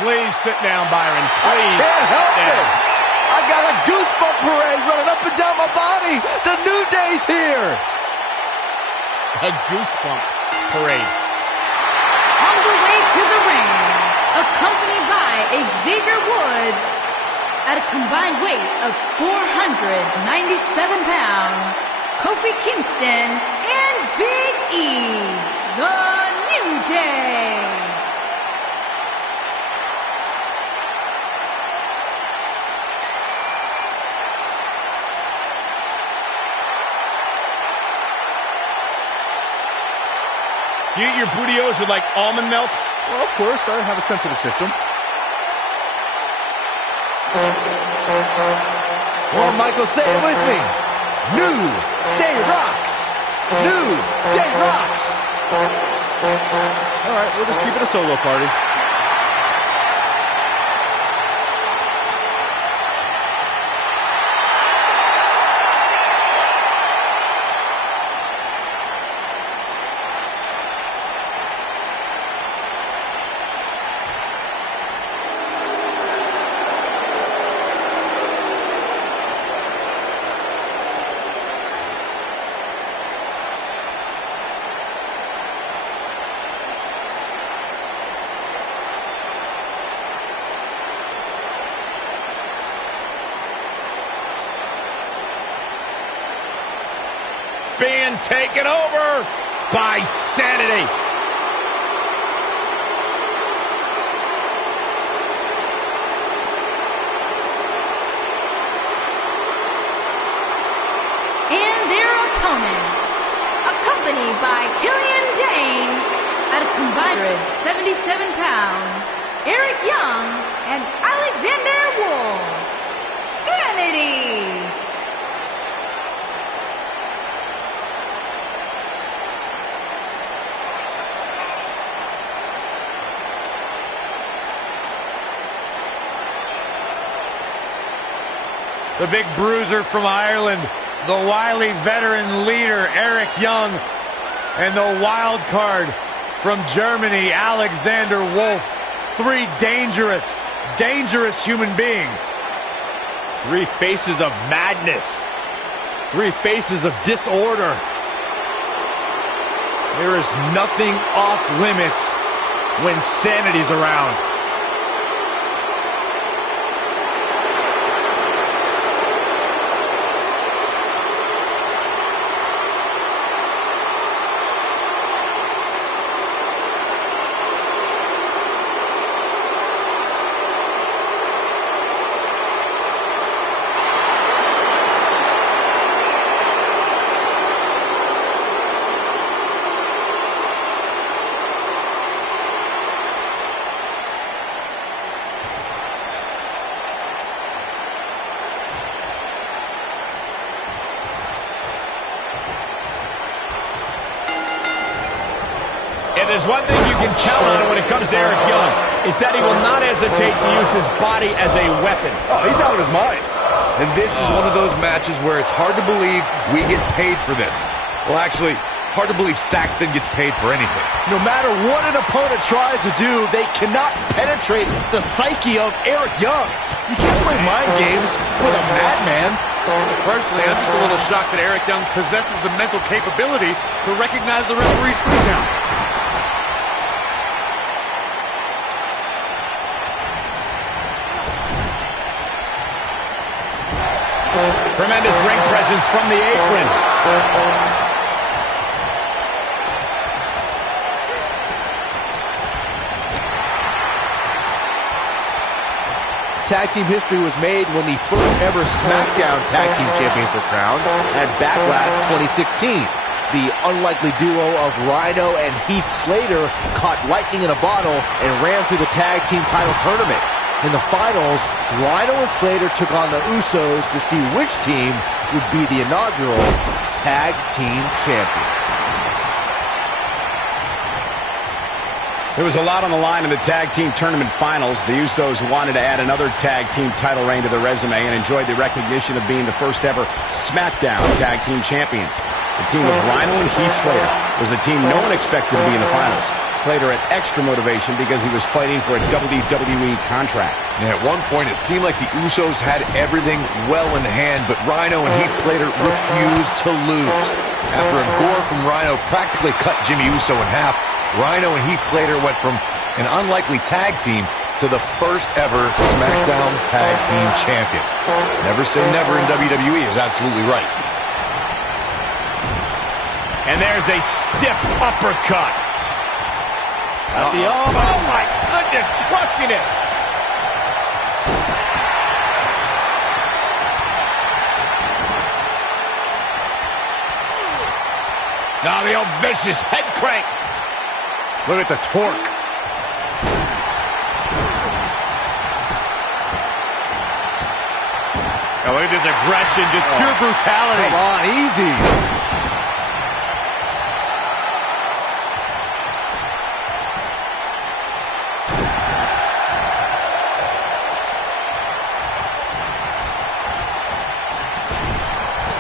Please sit down, Byron. Please. Can't help sit down. it. I got a goosebump parade running up and down my body. The New Day's here. A goosebump parade. On the way to the ring, accompanied by Xavier Woods, at a combined weight of 497 pounds, Kofi Kingston and Big E, the New Day. Do you eat your burritos with, like, almond milk? Well, of course, I have a sensitive system. Come on, Michael, say it with me. New Day rocks. New Day rocks. All right, we'll just keep it a solo party. being taken over by Sanity. And their opponents, accompanied by Killian Dane at a combined 77 pounds, Eric Young and Alexander Wolf. Sanity! The big bruiser from Ireland, the wily veteran leader, Eric Young, and the wild card from Germany, Alexander Wolf. Three dangerous, dangerous human beings. Three faces of madness. Three faces of disorder. There is nothing off limits when Sanity's around. If there's one thing you can count on when it comes to Eric Young, it's that he will not hesitate to use his body as a weapon. Oh, he's out of his mind. And this is one of those matches where it's hard to believe we get paid for this. Well, actually, hard to believe Saxton gets paid for anything. No matter what an opponent tries to do, they cannot penetrate the psyche of Eric Young. You can't play mind games with a madman. Personally, I'm just a little shocked that Eric Young possesses the mental capability to recognize the referee's 3 count. Tremendous ring presence from the apron. Tag team history was made when the first ever SmackDown Tag Team Champions were crowned at Backlash 2016. The unlikely duo of Rhino and Heath Slater caught lightning in a bottle and ran through the tag team title tournament. In the finals, Rhino and Slater took on the Usos to see which team would be the inaugural Tag Team Champions. There was a lot on the line in the tag team tournament finals. The Usos wanted to add another tag team title reign to their resume and enjoyed the recognition of being the first ever SmackDown Tag Team Champions. The team of Rhino and Heath Slater was the team no one expected to be in the finals. Slater had extra motivation because he was fighting for a WWE contract. And at one point, it seemed like the Usos had everything well in hand, but Rhino and Heath Slater refused to lose. After a gore from Rhino practically cut Jimmy Uso in half, Rhino and Heath Slater went from an unlikely tag team to the first ever SmackDown Tag Team Champions. Never say never in WWE is absolutely right. And there's a stiff uppercut. Oh my goodness, crushing it. Now the old vicious head crank. Look at the torque. Oh, look at this aggression, just pure brutality. Come on, easy.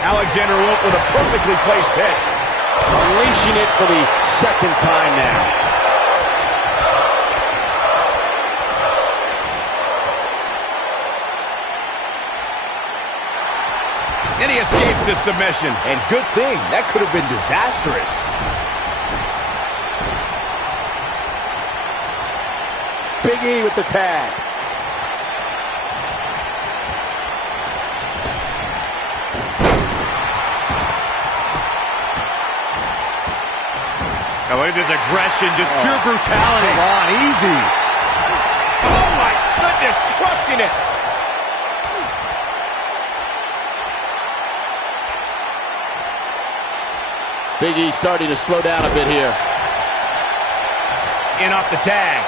Alexander Wolf with a perfectly placed hit. Unleashing it for the second time now. And he escapes the submission. And good thing, that could have been disastrous. Big E with the tag. Oh, look at this aggression, just pure brutality. Come on, easy. Oh my goodness, crushing it. Big E starting to slow down a bit here. In off the tag.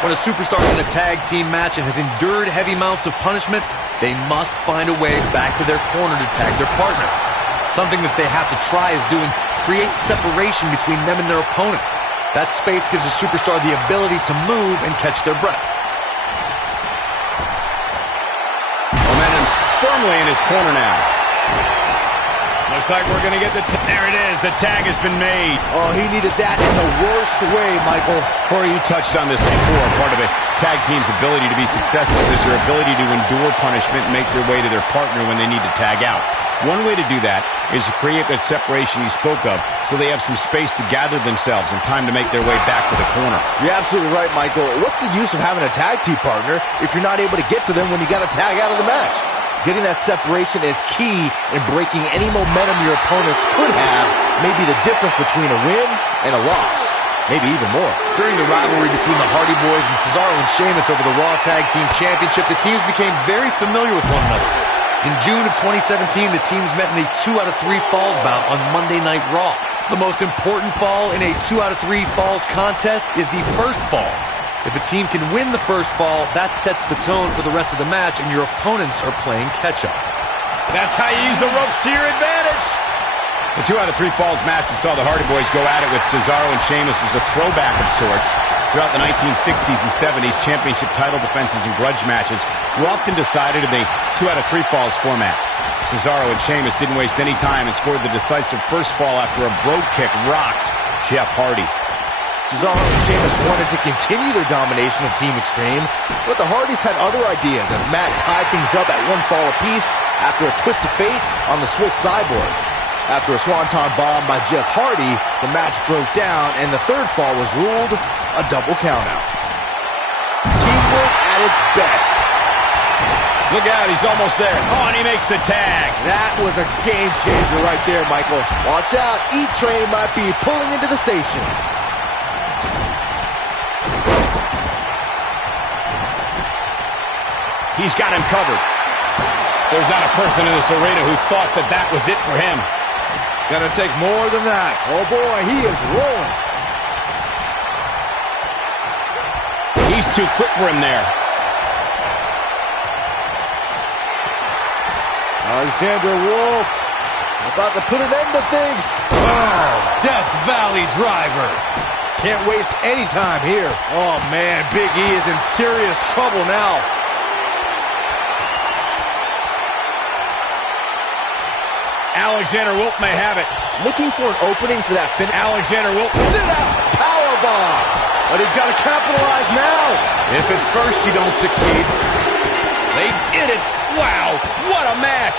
When a superstar is in a tag team match and has endured heavy amounts of punishment, they must find a way back to their corner to tag their partner. Something that they have to try is doing create separation between them and their opponent. That space gives a superstar the ability to move and catch their breath. Momentum's firmly in his corner now. Looks like we're going to get there it is. The tag has been made. Oh, he needed that in the worst way, Michael. Corey, you touched on this before. Part of a tag team's ability to be successful is their ability to endure punishment and make their way to their partner when they need to tag out. One way to do that is to create that separation you spoke of so they have some space to gather themselves and time to make their way back to the corner. You're absolutely right, Michael. What's the use of having a tag team partner if you're not able to get to them when you got to tag out of the match? Getting that separation is key in breaking any momentum your opponents could have, maybe the difference between a win and a loss. Maybe even more. During the rivalry between the Hardy Boys and Cesaro and Sheamus over the Raw Tag Team Championship, the teams became very familiar with one another. In June of 2017, the teams met in a 2 out of 3 falls bout on Monday Night Raw. The most important fall in a 2 out of 3 falls contest is the first fall. If a team can win the first fall, that sets the tone for the rest of the match, and your opponents are playing catch-up. That's how you use the ropes to your advantage. The 2 out of 3 falls match that saw the Hardy Boys go at it with Cesaro and Sheamus was a throwback of sorts. Throughout the 1960s and 70s, championship title defenses and grudge matches were often decided in the 2 out of 3 falls format. Cesaro and Sheamus didn't waste any time and scored the decisive first fall after a brogue kick rocked Jeff Hardy. Cesaro and Sheamus wanted to continue their domination of Team Extreme, but the Hardys had other ideas as Matt tied things up at 1 fall apiece after a twist of fate on the Swiss Cyborg. After a swanton bomb by Jeff Hardy, the match broke down and the third fall was ruled a double countout. Teamwork at its best. Look out, he's almost there. Oh, and he makes the tag. That was a game changer right there, Michael. Watch out, E-Train might be pulling into the station. He's got him covered. There's not a person in this arena who thought that that was it for him. It's gonna take more than that. Oh boy, he is rolling. He's too quick for him there. Alexander Wolf about to put an end to things. Oh, Death Valley Driver. Can't waste any time here. Oh man, Big E is in serious trouble now. Alexander Wolf may have it. Looking for an opening for that finish. Alexander Wolf. Sit out. Powerbomb. But he's got to capitalize now. If at first you don't succeed, They did it. Wow, what a match.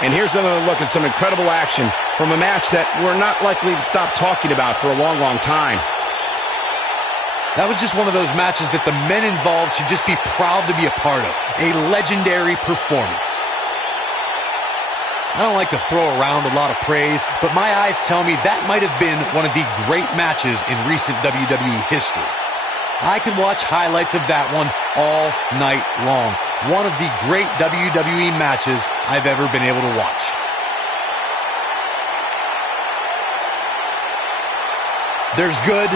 And here's another look at some incredible action from a match that we're not likely to stop talking about for a long, long time. that was just one of those matches that the men involved should just be proud to be a part of. A legendary performance. I don't like to throw around a lot of praise, but my eyes tell me that might have been one of the great matches in recent WWE history. I could watch highlights of that one all night long. One of the great WWE matches I've ever been able to watch. There's good,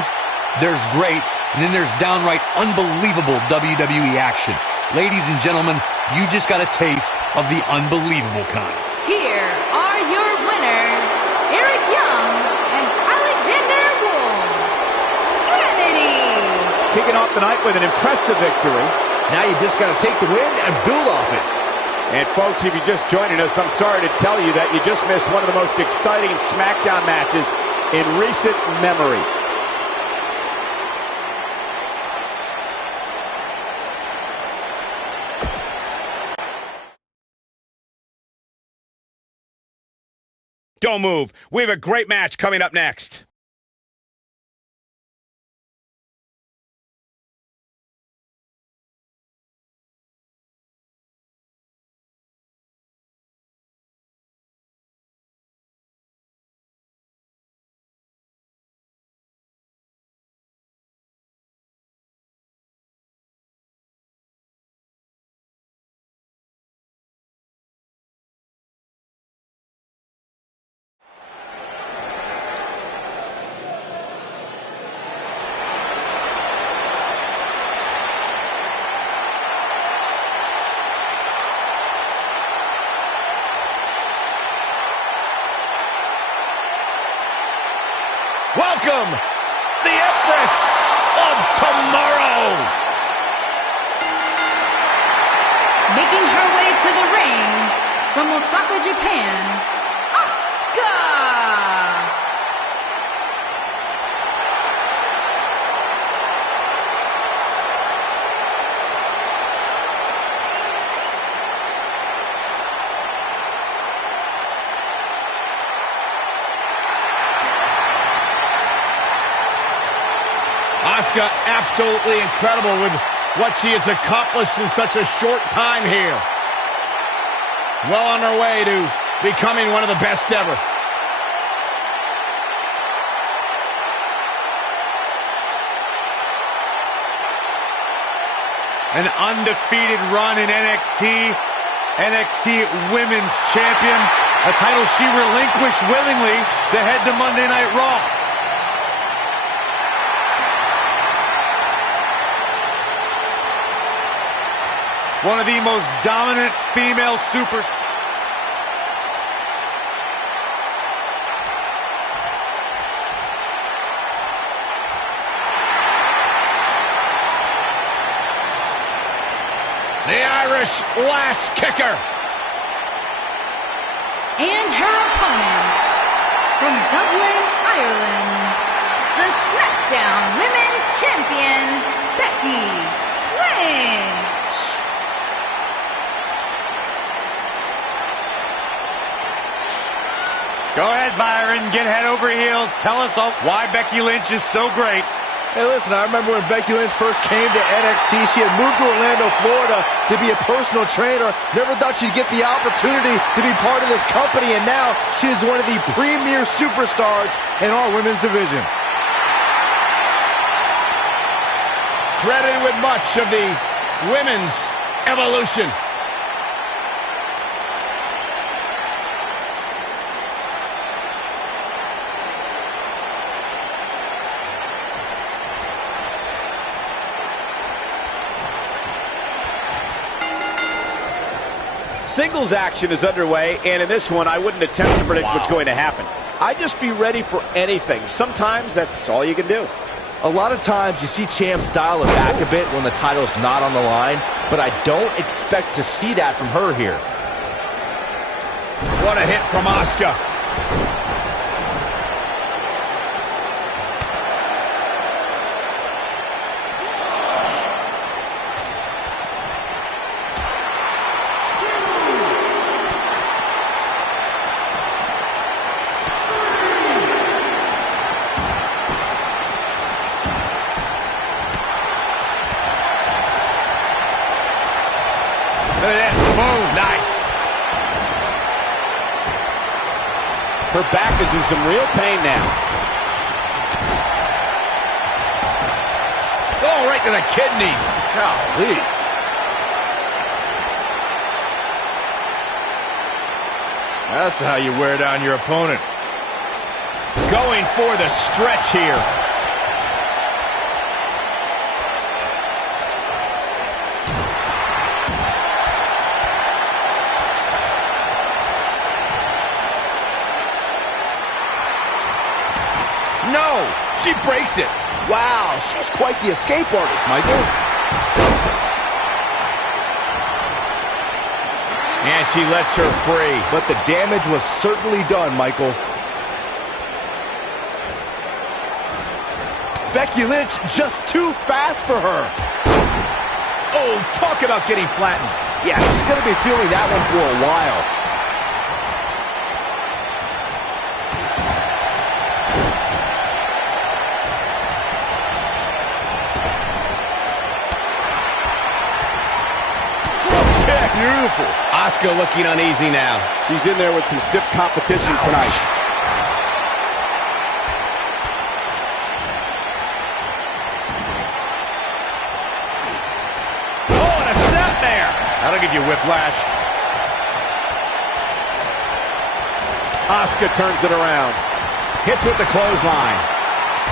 there's great, and then there's downright unbelievable WWE action. Ladies and gentlemen, you just got a taste of the unbelievable kind. Here are your winners, Eric Young and Alexander Wolf. Sanity! Kicking off the night with an impressive victory. Now you just got to take the win and build off it. And folks, if you're just joining us, I'm sorry to tell you that you just missed one of the most exciting SmackDown matches in recent memory. Don't move. We have a great match coming up next. Welcome, the Empress of Tomorrow. Making her way to the ring from Osaka, Japan, Asuka! Asuka absolutely incredible with what she has accomplished in such a short time here. Well on her way to becoming one of the best ever. An undefeated run in NXT. NXT Women's Champion. A title she relinquished willingly to head to Monday Night Raw. One of the most dominant female super... The Irish Lass Kicker. And her opponent, from Dublin, Ireland, the SmackDown Women's Champion, Becky Lynch. Go ahead, Byron. Get head over heels. Tell us all why Becky Lynch is so great. Hey, listen, I remember when Becky Lynch first came to NXT, she had moved to Orlando, Florida to be a personal trainer. Never thought she'd get the opportunity to be part of this company, and now she is one of the premier superstars in our women's division. Credited with much of the women's evolution. Singles action is underway, and in this one, I wouldn't attempt to predict what's going to happen. I'd just be ready for anything. Sometimes that's all you can do. A lot of times you see champs dial it back a bit when the title's not on the line, but I don't expect to see that from her here. What a hit from Asuka. Look at this. Boom. Nice. Her back is in some real pain now. Oh, right to the kidneys. Golly. That's how you wear down your opponent. Going for the stretch here. No, she breaks it. Wow, she's quite the escape artist, Michael. And she lets her free. But the damage was certainly done, Michael. Becky Lynch just too fast for her. Oh, talk about getting flattened. Yeah, she's going to be feeling that one for a while. Beautiful. Asuka looking uneasy now. She's in there with some stiff competition tonight. Oh, and a snapmare. That'll give you whiplash. Asuka turns it around. Hits with the clothesline.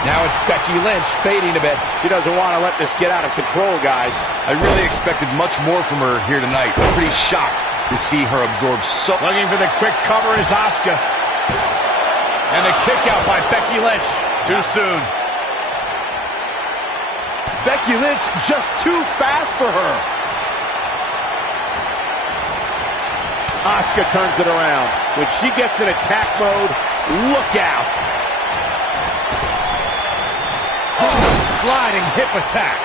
Now it's Becky Lynch fading a bit. She doesn't want to let this get out of control, guys. I really expected much more from her here tonight. I'm pretty shocked to see her absorb so... Looking for the quick cover is Asuka. And the kick out by Becky Lynch. Too soon. Becky Lynch just too fast for her. Asuka turns it around. When she gets in attack mode, look out. Sliding hip attack.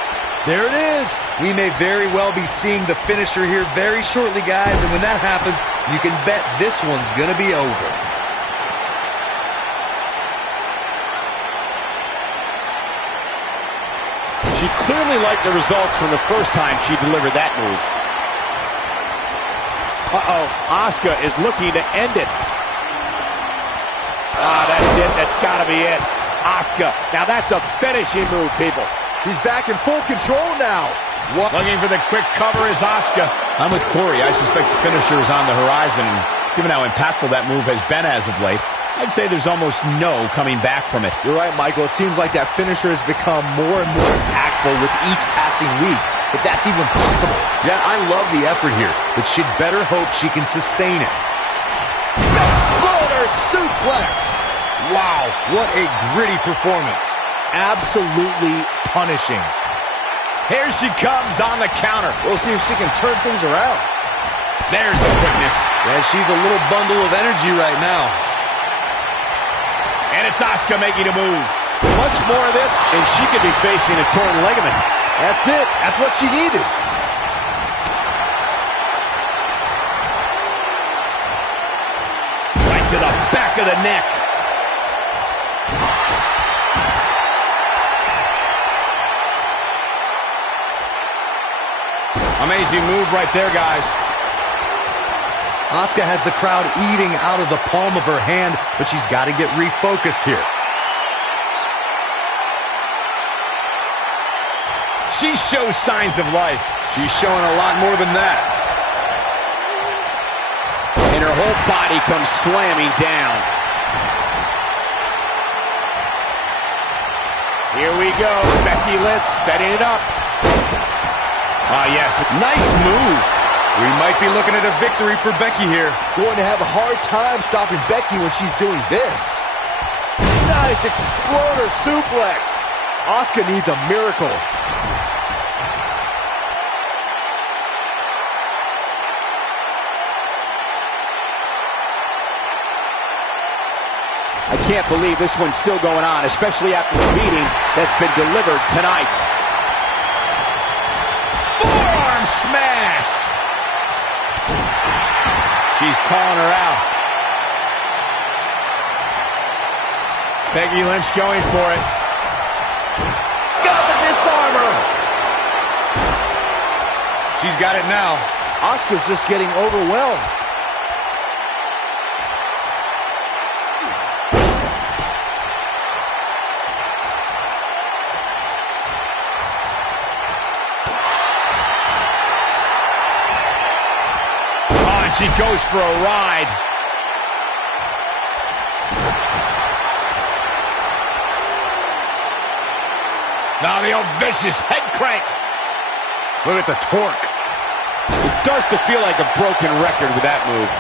There it is. We may very well be seeing the finisher here very shortly, guys, and when that happens, you can bet this one's gonna be over. She clearly liked the results from the first time she delivered that move. Uh-oh, Asuka is looking to end it. Ah, that's it. That's got to be it. Asuka. Now that's a finishing move, people. She's back in full control now. What? Looking for the quick cover is Asuka. I'm with Corey. I suspect the finisher is on the horizon, and given how impactful that move has been as of late, I'd say there's almost no coming back from it. You're right, Michael. It seems like that finisher has become more and more impactful with each passing week. If that's even possible. Yeah, I love the effort here, but she'd better hope she can sustain it. Exploder suplex. Wow, what a gritty performance. Absolutely punishing. Here she comes on the counter. We'll see if she can turn things around. There's the quickness. Yeah, she's a little bundle of energy right now. And it's Asuka making a move. Much more of this, and she could be facing a torn ligament. That's it. That's what she needed. Right to the back of the neck. Amazing move right there, guys. Asuka has the crowd eating out of the palm of her hand, but she's got to get refocused here. She shows signs of life. She's showing a lot more than that. And her whole body comes slamming down. Here we go. Becky Lynch setting it up. Ah, yes. Nice move. We might be looking at a victory for Becky here. Going to have a hard time stopping Becky when she's doing this. Nice exploder suplex. Asuka needs a miracle. I can't believe this one's still going on, especially after the beating that's been delivered tonight. Forearm smash. She's calling her out. Becky Lynch going for it. Got the disarmer. She's got it now. Asuka's just getting overwhelmed. She goes for a ride. Now the old vicious head crank. Look at the torque. It starts to feel like a broken record with that move.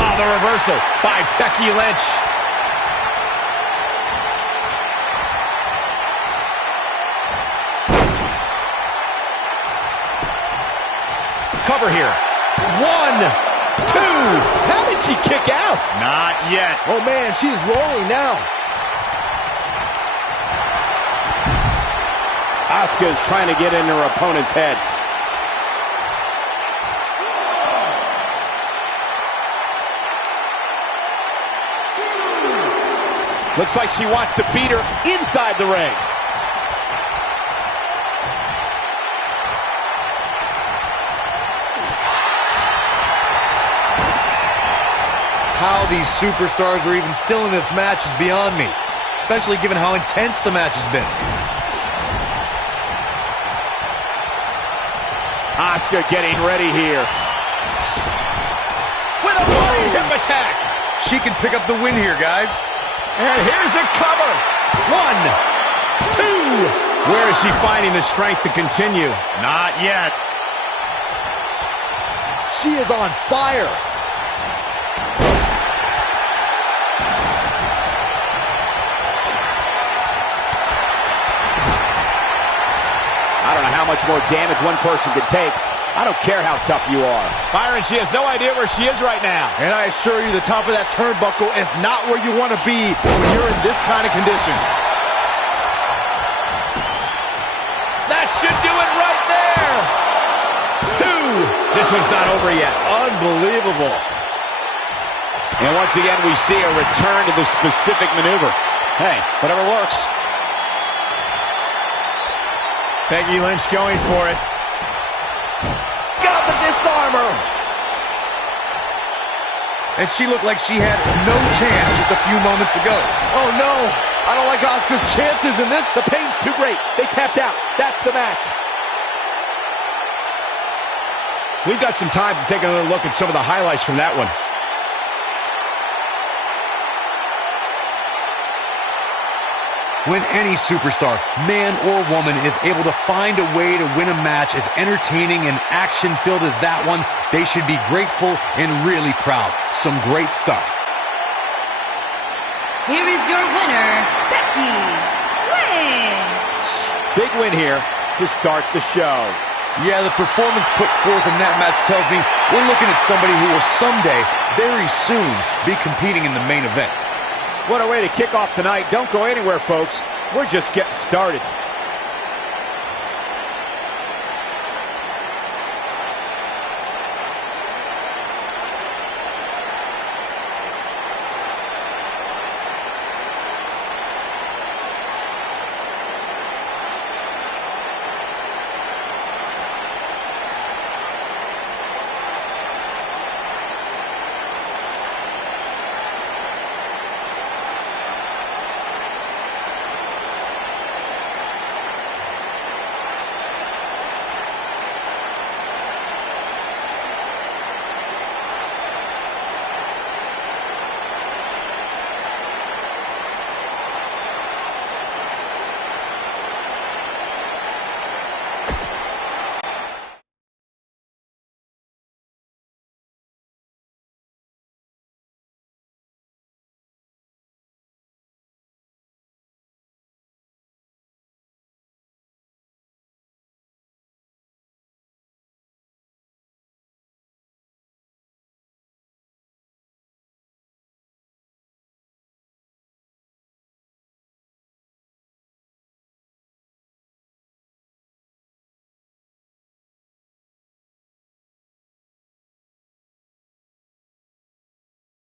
Oh, the reversal by Becky Lynch. Cover here. 1, 2. How did she kick out? Not yet. Oh, man, she's rolling now. Asuka's trying to get in her opponent's head. Looks like she wants to beat her inside the ring. how these superstars are even still in this match is beyond me, especially given how intense the match has been. Asuka getting ready here. With a running hip attack. She can pick up the win here, guys. And here's a cover. 1, 2. Where is she finding the strength to continue? Not yet. She is on fire. I don't know how much more damage one person could take. I don't care how tough you are. Byron, she has no idea where she is right now. And I assure you, the top of that turnbuckle is not where you want to be when you're in this kind of condition. That should do it right there. 2. This one's not over yet. Unbelievable. And once again, we see a return to the specific maneuver. Hey, whatever works. Becky Lynch going for it. Got the disarmer. And she looked like she had no chance just a few moments ago. Oh no, I don't like Asuka's chances in this. The pain's too great. They tapped out. That's the match. We've got some time to take another look at some of the highlights from that one. When any superstar, man or woman, is able to find a way to win a match as entertaining and action-filled as that one, they should be grateful and really proud. Some great stuff. Here is your winner, Becky Lynch. Big win here to start the show. Yeah, the performance put forth in that match tells me we're looking at somebody who will someday, very soon, be competing in the main event. What a way to kick off tonight. Don't go anywhere, folks. We're just getting started.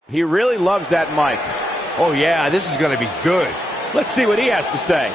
He really loves that mic. Oh yeah, this is going to be good. Let's see what he has to say.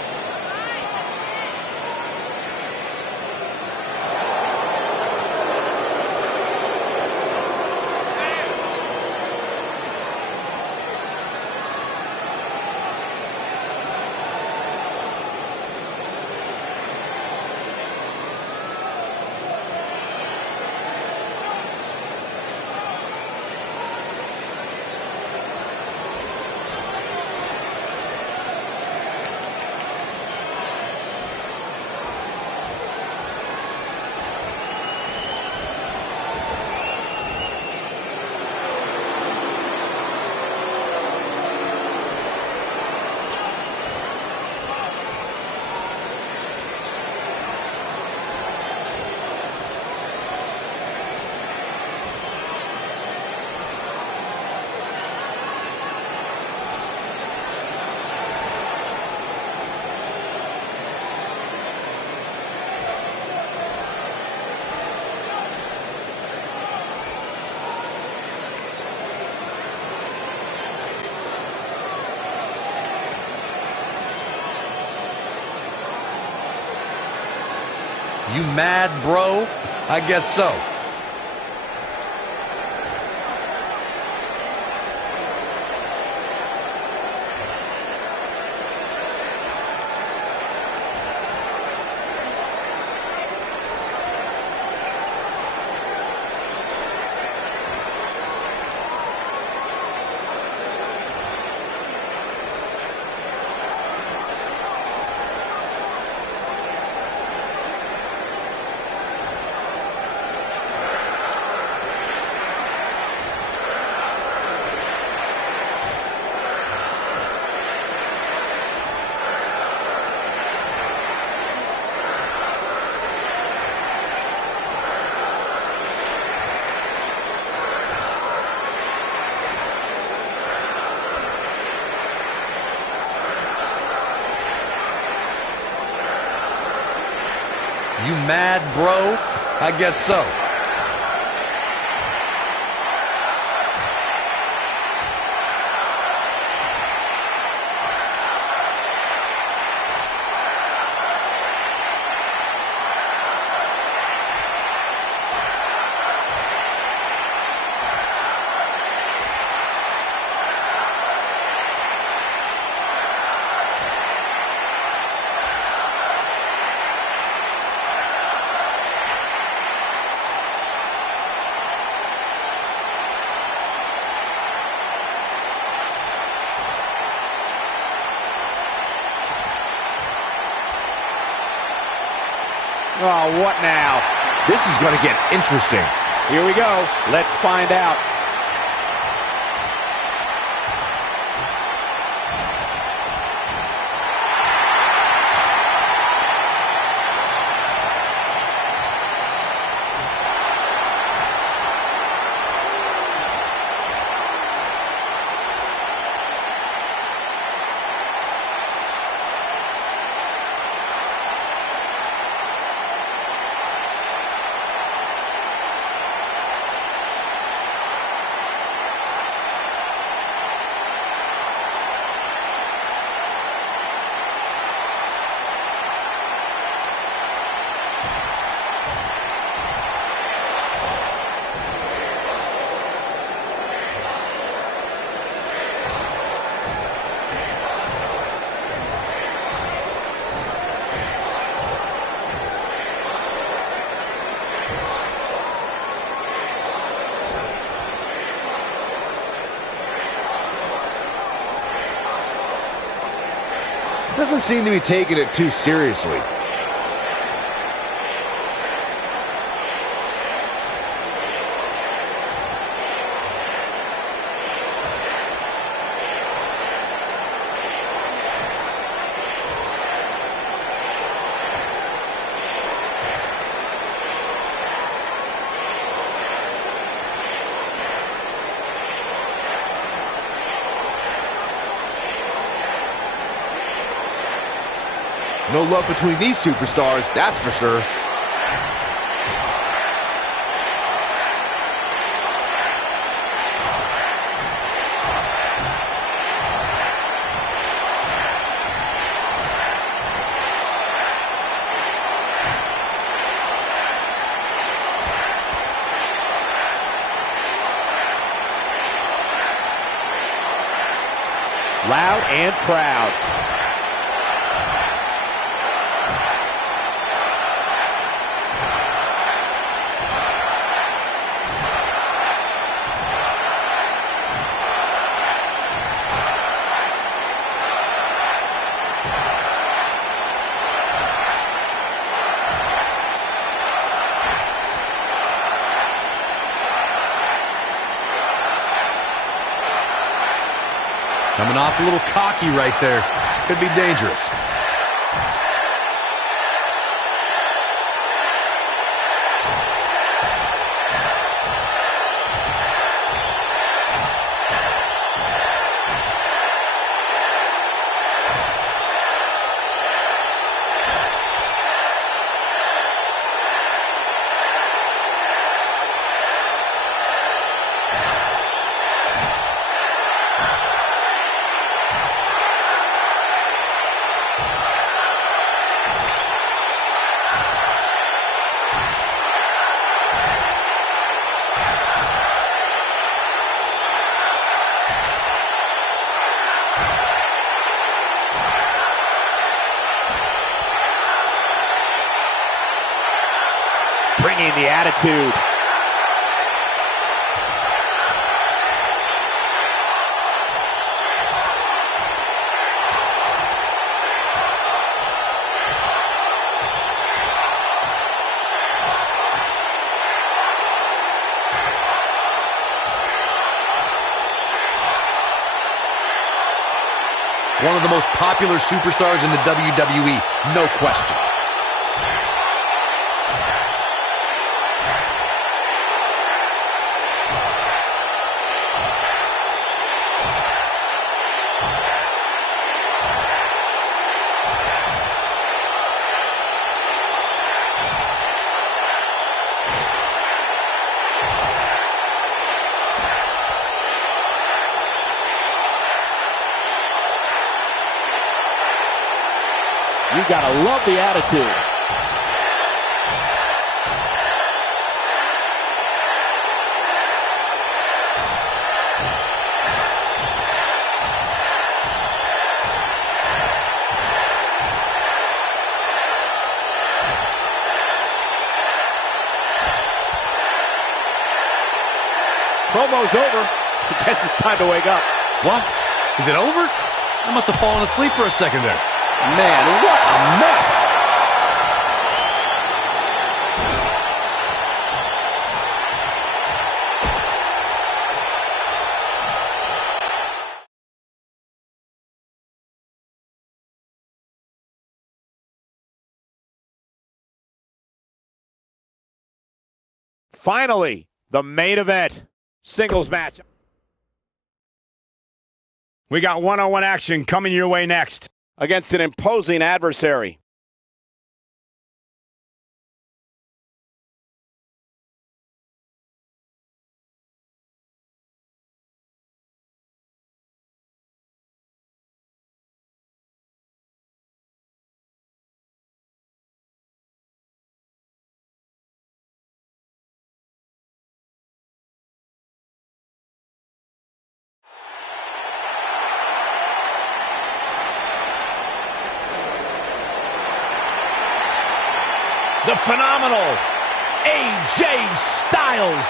You mad, bro? I guess so. mad, bro? I guess so. Oh, what now? This is going to get interesting. Here we go. Let's find out. Doesn't seem to be taking it too seriously. No love between these superstars, that's for sure. Loud and proud. Coming off a little cocky right there. Could be dangerous. Bringing the attitude. One of the most popular superstars in the WWE, no question. gotta love the attitude. Promo's over. I guess it's time to wake up. What? Is it over? I must have fallen asleep for a second there. Man, what a mess. Finally, the main event. Singles match. We got one-on-one action coming your way next. Against an imposing adversary. The phenomenal AJ Styles.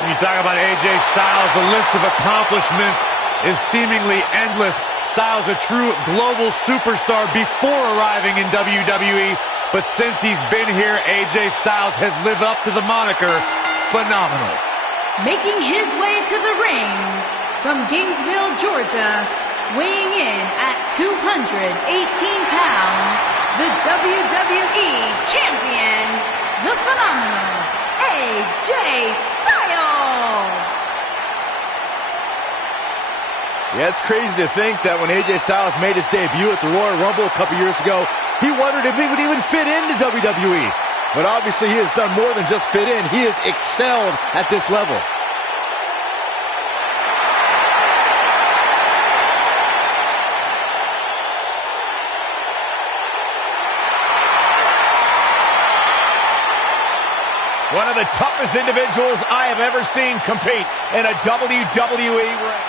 When you talk about AJ Styles, the list of accomplishments is seemingly endless. Styles, a true global superstar before arriving in WWE. But since he's been here, AJ Styles has lived up to the moniker, phenomenal. Making his way to the ring from Gainesville, Georgia, weighing in at 218 pounds, the WWE Champion, the phenomenal AJ Styles. Yeah, it's crazy to think that when AJ Styles made his debut at the Royal Rumble a couple years ago, he wondered if he would even fit into WWE. But obviously he has done more than just fit in. He has excelled at this level. One of the toughest individuals I have ever seen compete in a WWE ring.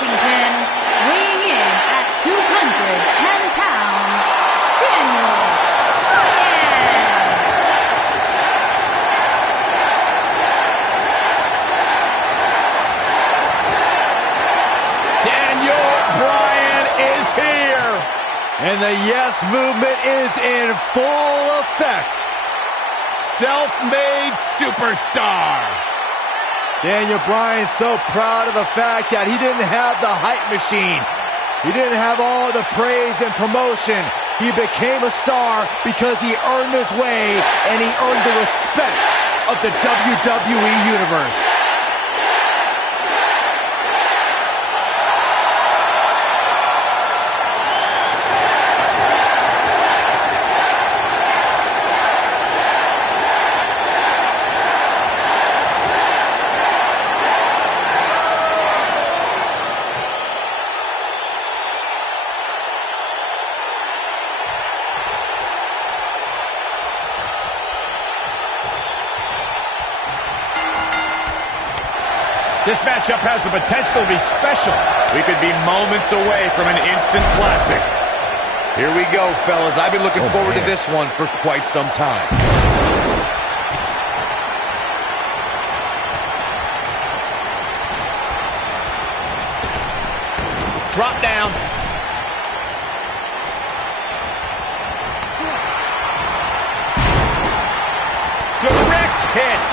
Weighing in at 210 pounds, Daniel Bryan. Daniel Bryan is here. And the yes movement is in full effect. Self-made superstar. Daniel Bryan so proud of the fact that he didn't have the hype machine. He didn't have all the praise and promotion. He became a star because he earned his way and he earned the respect of the WWE Universe. This matchup has the potential to be special. We could be moments away from an instant classic. Here we go, fellas. I've been looking forward to this one for quite some time. Drop down. Direct hit.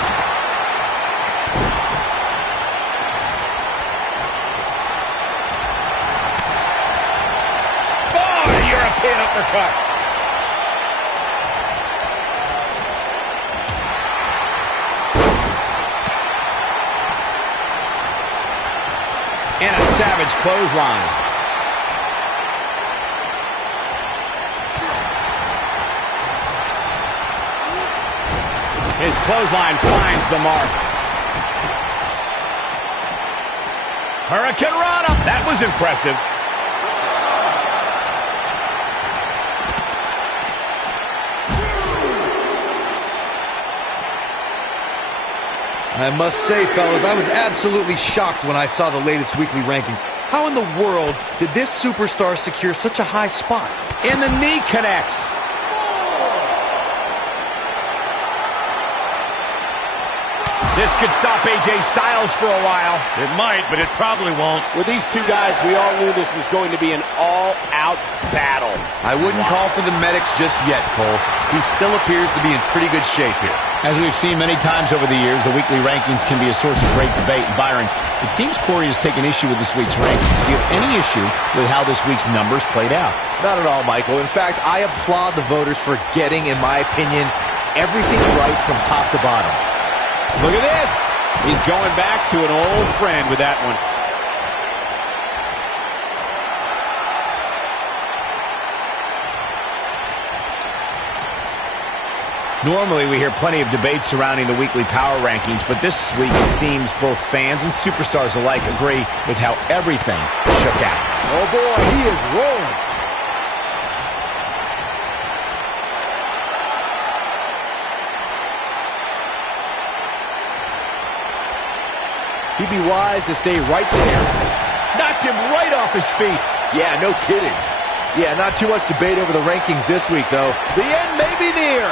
Oh, European uppercut. savage clothesline. His clothesline finds the mark. Hurricane Rana. That was impressive. I must say, fellas, I was absolutely shocked when I saw the latest weekly rankings. How in the world did this superstar secure such a high spot? And the knee connects. This could stop AJ Styles for a while. It might, but it probably won't. With these two guys, we all knew this was going to be an all-out battle. I wouldn't call for the medics just yet, Cole. He still appears to be in pretty good shape here. As we've seen many times over the years, the weekly rankings can be a source of great debate. Byron, it seems Corey has taken issue with this week's rankings. Do you have any issue with how this week's numbers played out? Not at all, Michael. In fact, I applaud the voters for getting, in my opinion, everything right from top to bottom. Look at this. He's going back to an old friend with that one. Normally, we hear plenty of debate surrounding the weekly power rankings, but this week it seems both fans and superstars alike agree with how everything shook out. Oh boy, he is rolling. He'd be wise to stay right there. Knocked him right off his feet. Yeah, no kidding. Yeah, not too much debate over the rankings this week, though. The end may be near.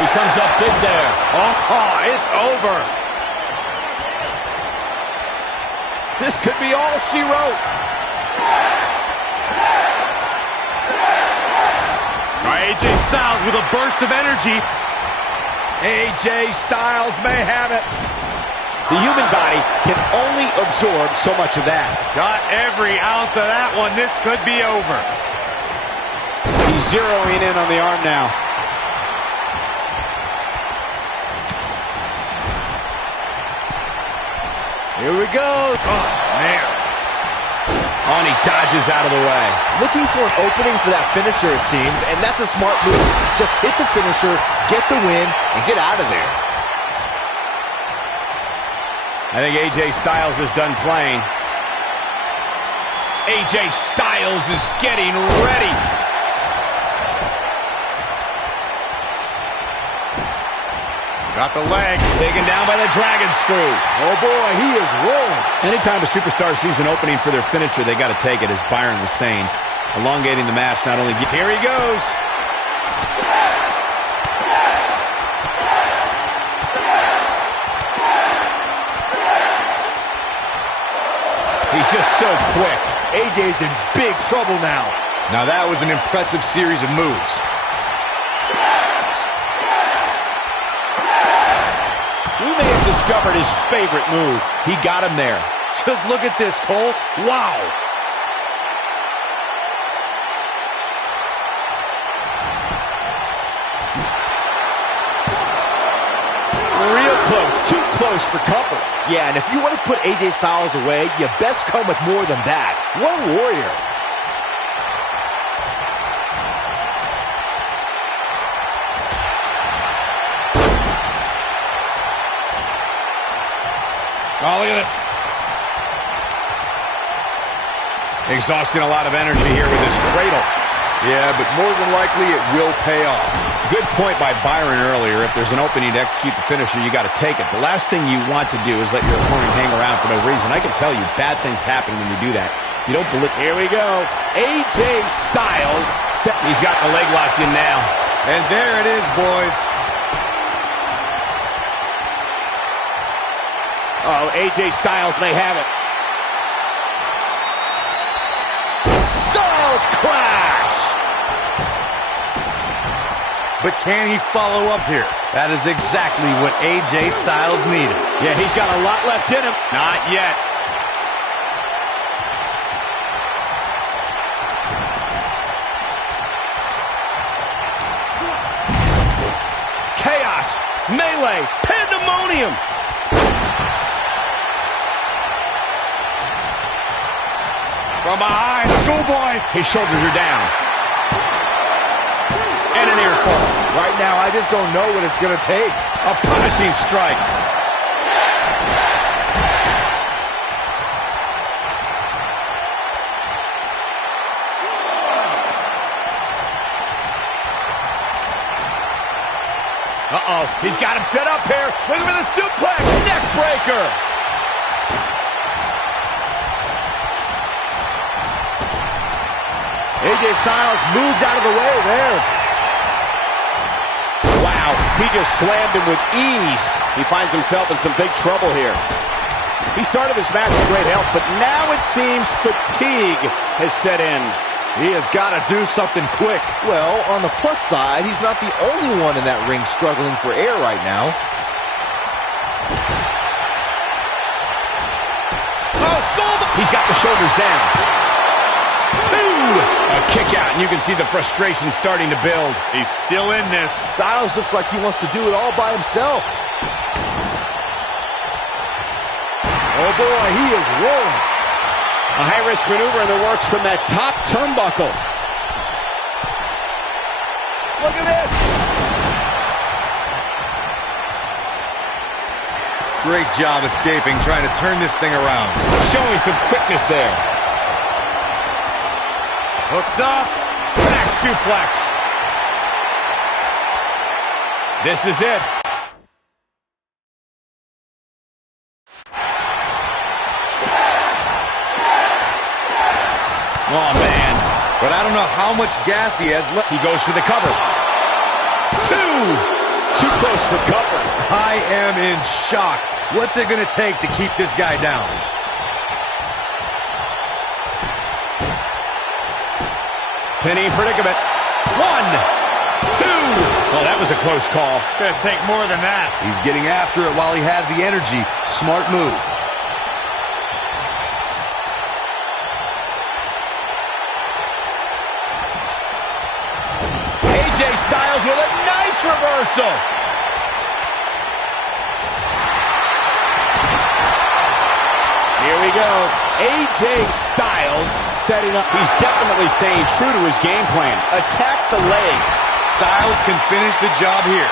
He comes up big there. Oh, it's over. This could be all she wrote. AJ Styles with a burst of energy. AJ Styles may have it. The human body can only absorb so much of that. Got every ounce of that one. This could be over. He's zeroing in on the arm now. Here we go. Oh, man. Oh, and he dodges out of the way. Looking for an opening for that finisher, it seems, and that's a smart move. Just hit the finisher, get the win, and get out of there. I think AJ Styles is done playing. AJ Styles is getting ready. Got the leg. Taken down by the dragon screw. Oh boy, he is rolling. Anytime a superstar sees an opening for their finisher, they got to take it, as Byron was saying. Elongating the match not only... Here he goes. He's just so quick. AJ's in big trouble now. Now that was an impressive series of moves. We may have discovered his favorite move. He got him there. Just look at this, Cole. Wow. Real close. Too close for comfort. Yeah, and if you want to put AJ Styles away, you best come with more than that. What a warrior. Oh, look at it. Exhausting a lot of energy here with this cradle. Yeah, but more than likely it will pay off. Good point by Byron earlier. If there's an opening to execute the finisher, you got to take it. The last thing you want to do is let your opponent hang around for no reason. I can tell you, bad things happen when you do that. You don't believe... Here we go. AJ Styles. He's got the leg locked in now. And there it is, boys. Oh, AJ Styles may have it. Styles clash! But can he follow up here? That is exactly what AJ Styles needed. Yeah, he's got a lot left in him. Not yet. Melee. Pandemonium. From behind, schoolboy. His shoulders are down. And an ear fall. Right now, I just don't know what it's going to take. A punishing strike. Uh-oh, he's got him set up here. Look for the suplex, neck breaker. AJ Styles moved out of the way there. Wow, he just slammed him with ease. He finds himself in some big trouble here. He started this match in great health, but now it seems fatigue has set in. He has got to do something quick. Well, on the plus side, he's not the only one in that ring struggling for air right now. Oh, schoolboy! He's got the shoulders down. 2! A kick out, and you can see the frustration starting to build. He's still in this. Styles looks like he wants to do it all by himself. Oh boy, he is rolling. A high-risk maneuver in the works from that top turnbuckle. Look at this. Great job escaping, trying to turn this thing around. Showing some quickness there. Hooked up. Back suplex. This is it. Oh, man. But I don't know how much gas he has left. He goes for the cover. 2! Too close for cover. I am in shock. What's it going to take to keep this guy down? Pinning predicament. 1, 2. Oh, that was a close call. Gonna take more than that. He's getting after it while he has the energy. Smart move. AJ Styles with a nice reversal. Here we go. AJ Styles setting up. He's definitely staying true to his game plan. Attack the legs. Styles can finish the job here.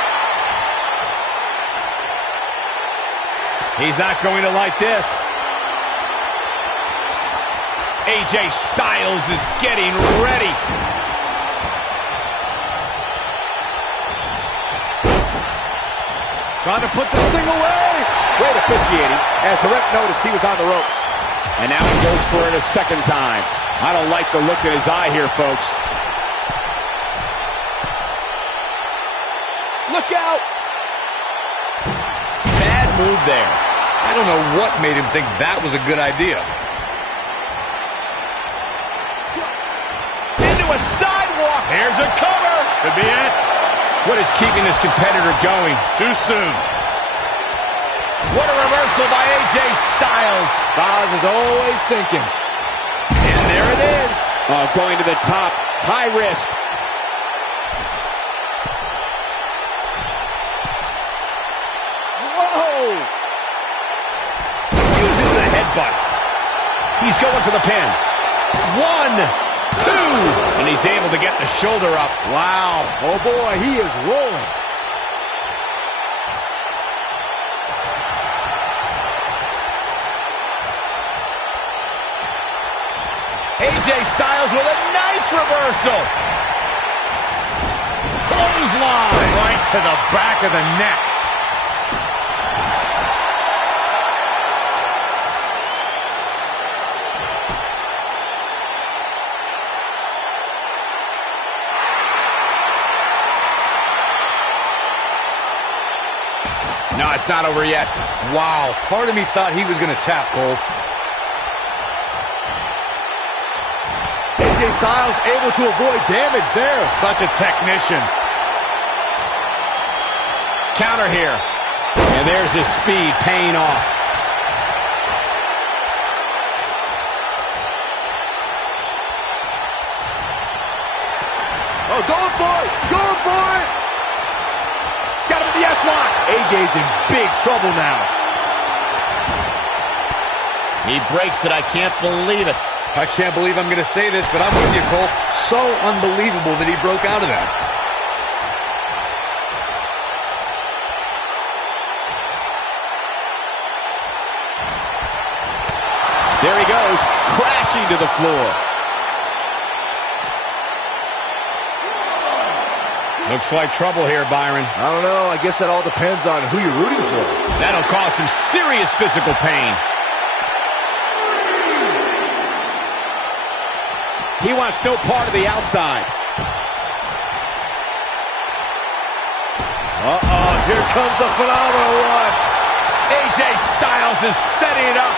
He's not going to like this. AJ Styles is getting ready. Trying to put this thing away. Great officiating as the ref noticed he was on the ropes. And now he goes for it a second time. I don't like the look in his eye here, folks. Look out. Bad move there. I don't know what made him think that was a good idea. Into a sidewalk. Here's a cover. Could be it. What is keeping this competitor going? Too soon. What a reversal by AJ Styles. Styles is always thinking. And there it is. Going to the top. High risk. Whoa! Uses the headbutt. He's going for the pin. 1, 2. And he's able to get the shoulder up. Wow. Oh boy, he is rolling. AJ Styles with a nice reversal. Clothesline. Right to the back of the neck. No, it's not over yet. Wow, part of me thought he was going to tap, Cole. AJ Styles able to avoid damage there. Such a technician. Counter here. And there's his speed paying off. Oh, going for it! Going for it! got him in the S-lock. AJ's in big trouble now. He breaks it. I can't believe it. I can't believe I'm going to say this, but I'm with you, Cole. So unbelievable that he broke out of that. There he goes, crashing to the floor. Looks like trouble here, Byron. I don't know. I guess that all depends on who you're rooting for. That'll cause some serious physical pain. He wants no part of the outside. Uh-oh, here comes the phenomenal one. AJ Styles is setting it up.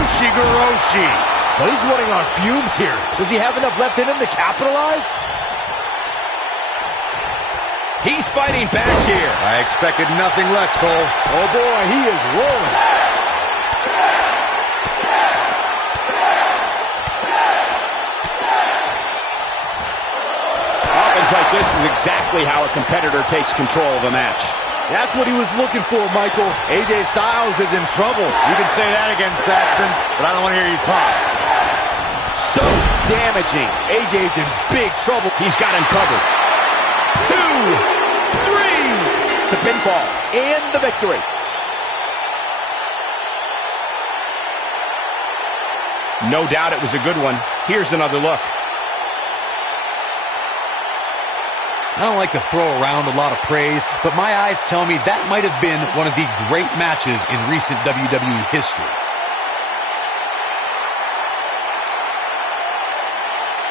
Ushigoroshi. But he's running on fumes here. Does he have enough left in him to capitalize? He's fighting back here. I expected nothing less, Cole. Oh boy, he is rolling. Offense like this is exactly how a competitor takes control of a match. That's what he was looking for, Michael. AJ Styles is in trouble. You can say that again, Saxton, but I don't want to hear you talk. So damaging. AJ's in big trouble. He's got him covered. 2, 3. The pinfall and the victory. No doubt it was a good one. Here's another look. I don't like to throw around a lot of praise, but my eyes tell me that might have been one of the great matches in recent WWE history.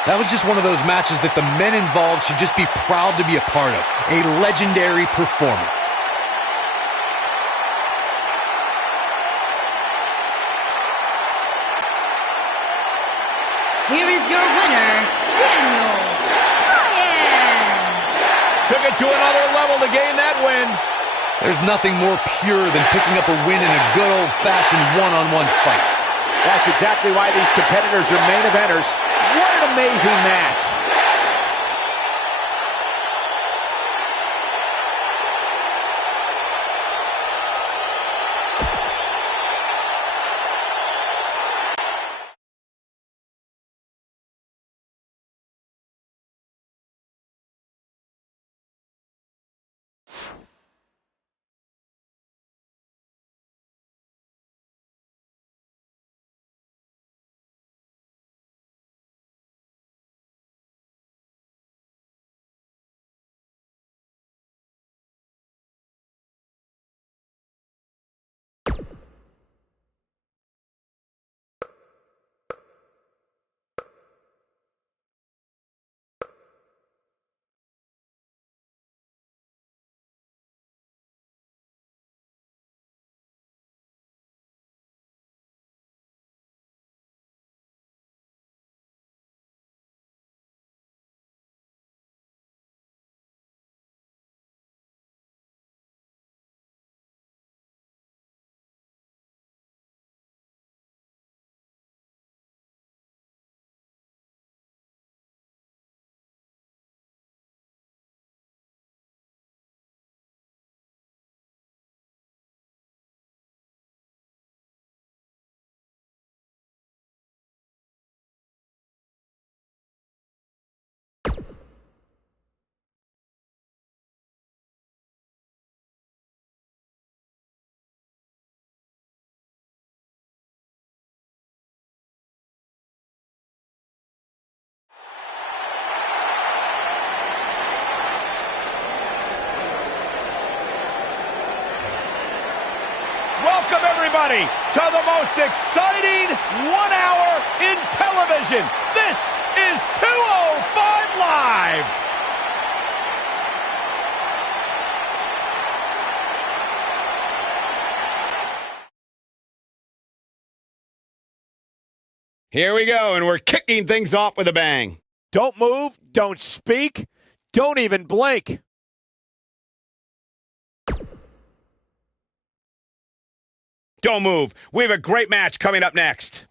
That was just one of those matches that the men involved should just be proud to be a part of. A legendary performance. Here is your winner, Daniel Bryan. Took it to another level to gain that win. There's nothing more pure than picking up a win in a good old-fashioned one-on-one fight. That's exactly why these competitors are main eventers. What an amazing match. Welcome, everybody, to the most exciting 1 hour in television. This is 205 Live. Here we go, and we're kicking things off with a bang. Don't move, don't speak, don't even blink. Don't move. We have a great match coming up next.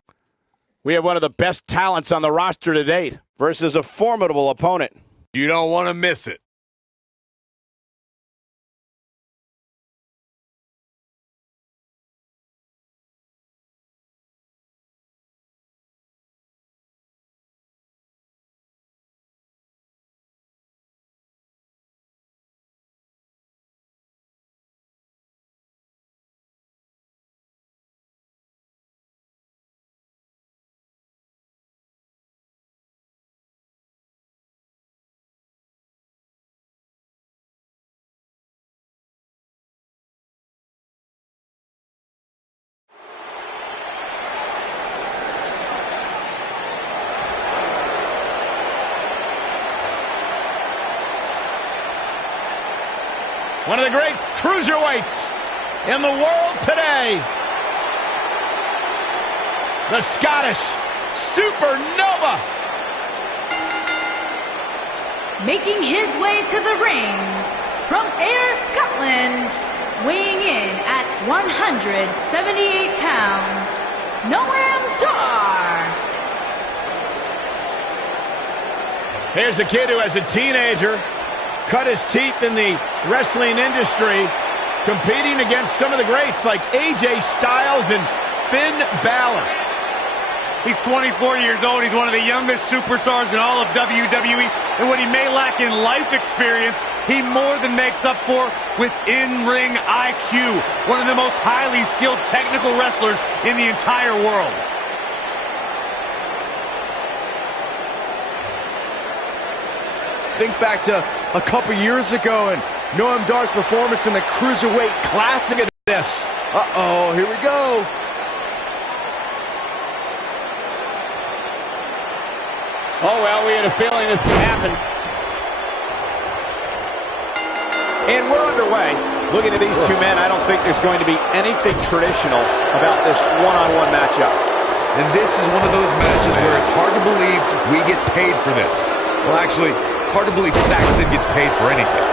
We have one of the best talents on the roster to date versus a formidable opponent. You don't want to miss it. One of the great cruiserweights in the world today. The Scottish Supernova. Making his way to the ring from Ayr, Scotland, weighing in at 178 pounds, Noam Dar. Here's a kid who, as a teenager, cut his teeth in the wrestling industry, competing against some of the greats like AJ Styles and Finn Balor. He's 24 years old. He's one of the youngest superstars in all of WWE. And what he may lack in life experience, he more than makes up for with in-ring IQ. One of the most highly skilled technical wrestlers in the entire world. Think back to a couple years ago and Noam Dar's performance in the Cruiserweight Classic. Look at this. Uh-oh, here we go. Oh, well, we had a feeling this could happen. And we're underway. Looking at these two men, I don't think there's going to be anything traditional about this one-on-one matchup. And this is one of those matches where it's hard to believe we get paid for this. Well, actually, hard to believe Saxton gets paid for anything.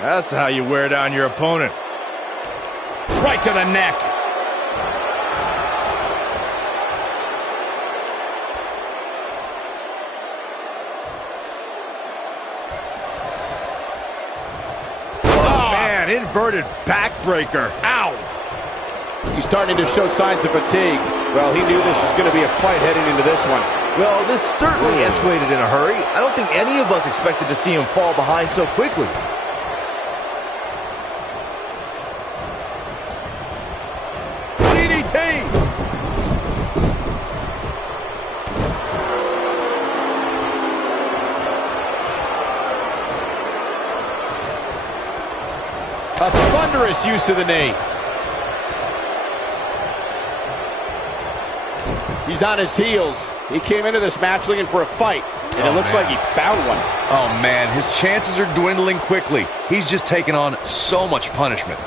That's how you wear down your opponent. Right to the neck. Oh, man, inverted backbreaker. Ow. He's starting to show signs of fatigue. Well, he knew this was going to be a fight heading into this one. Well, this certainly escalated in a hurry. I don't think any of us expected to see him fall behind so quickly. A thunderous use of the knee. He's on his heels. He came into this match looking for a fight, and it looks like he found one. Oh, man, his chances are dwindling quickly. He's just taken on so much punishment.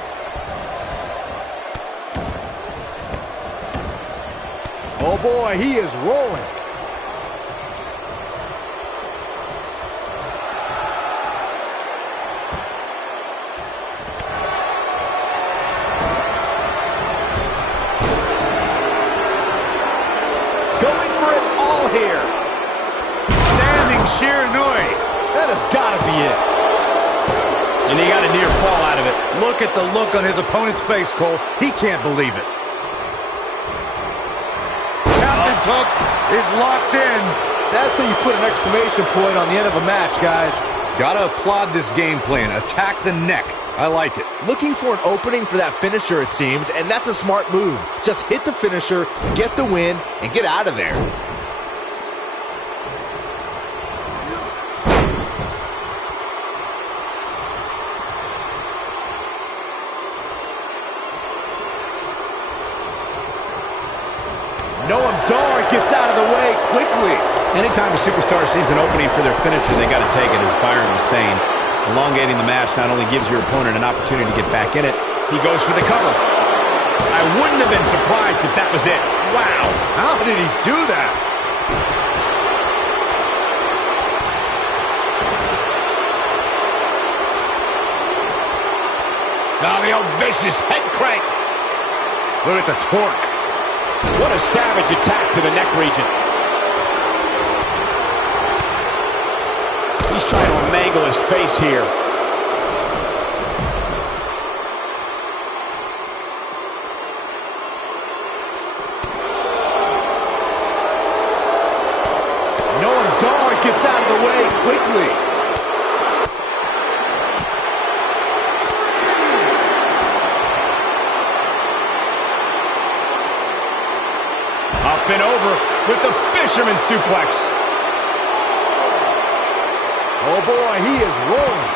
Oh, boy, he is rolling. Going for it all here. Standing Shiranui. That has got to be it. And he got a near fall out of it. Look at the look on his opponent's face, Cole. He can't believe it. Captain's hook is locked in. That's how you put an exclamation point on the end of a match, guys. Gotta applaud this game plan. Attack the neck. I like it. Looking for an opening for that finisher, it seems, and that's a smart move. Just hit the finisher, get the win, and get out of there. Noam Dar gets out of the way quickly. Anytime a superstar sees an opening for their finisher, they got to take it, as Byron was saying. Elongating the match not only gives your opponent an opportunity to get back in it, he goes for the cover. I wouldn't have been surprised if that was it. Wow. How did he do that? Now the old vicious head crank. Look at the torque. What a savage attack to the neck region. He's trying to mangle his face here. Noam Dar gets out of the way quickly. Up and over with the fisherman suplex. Oh boy, he is rolling.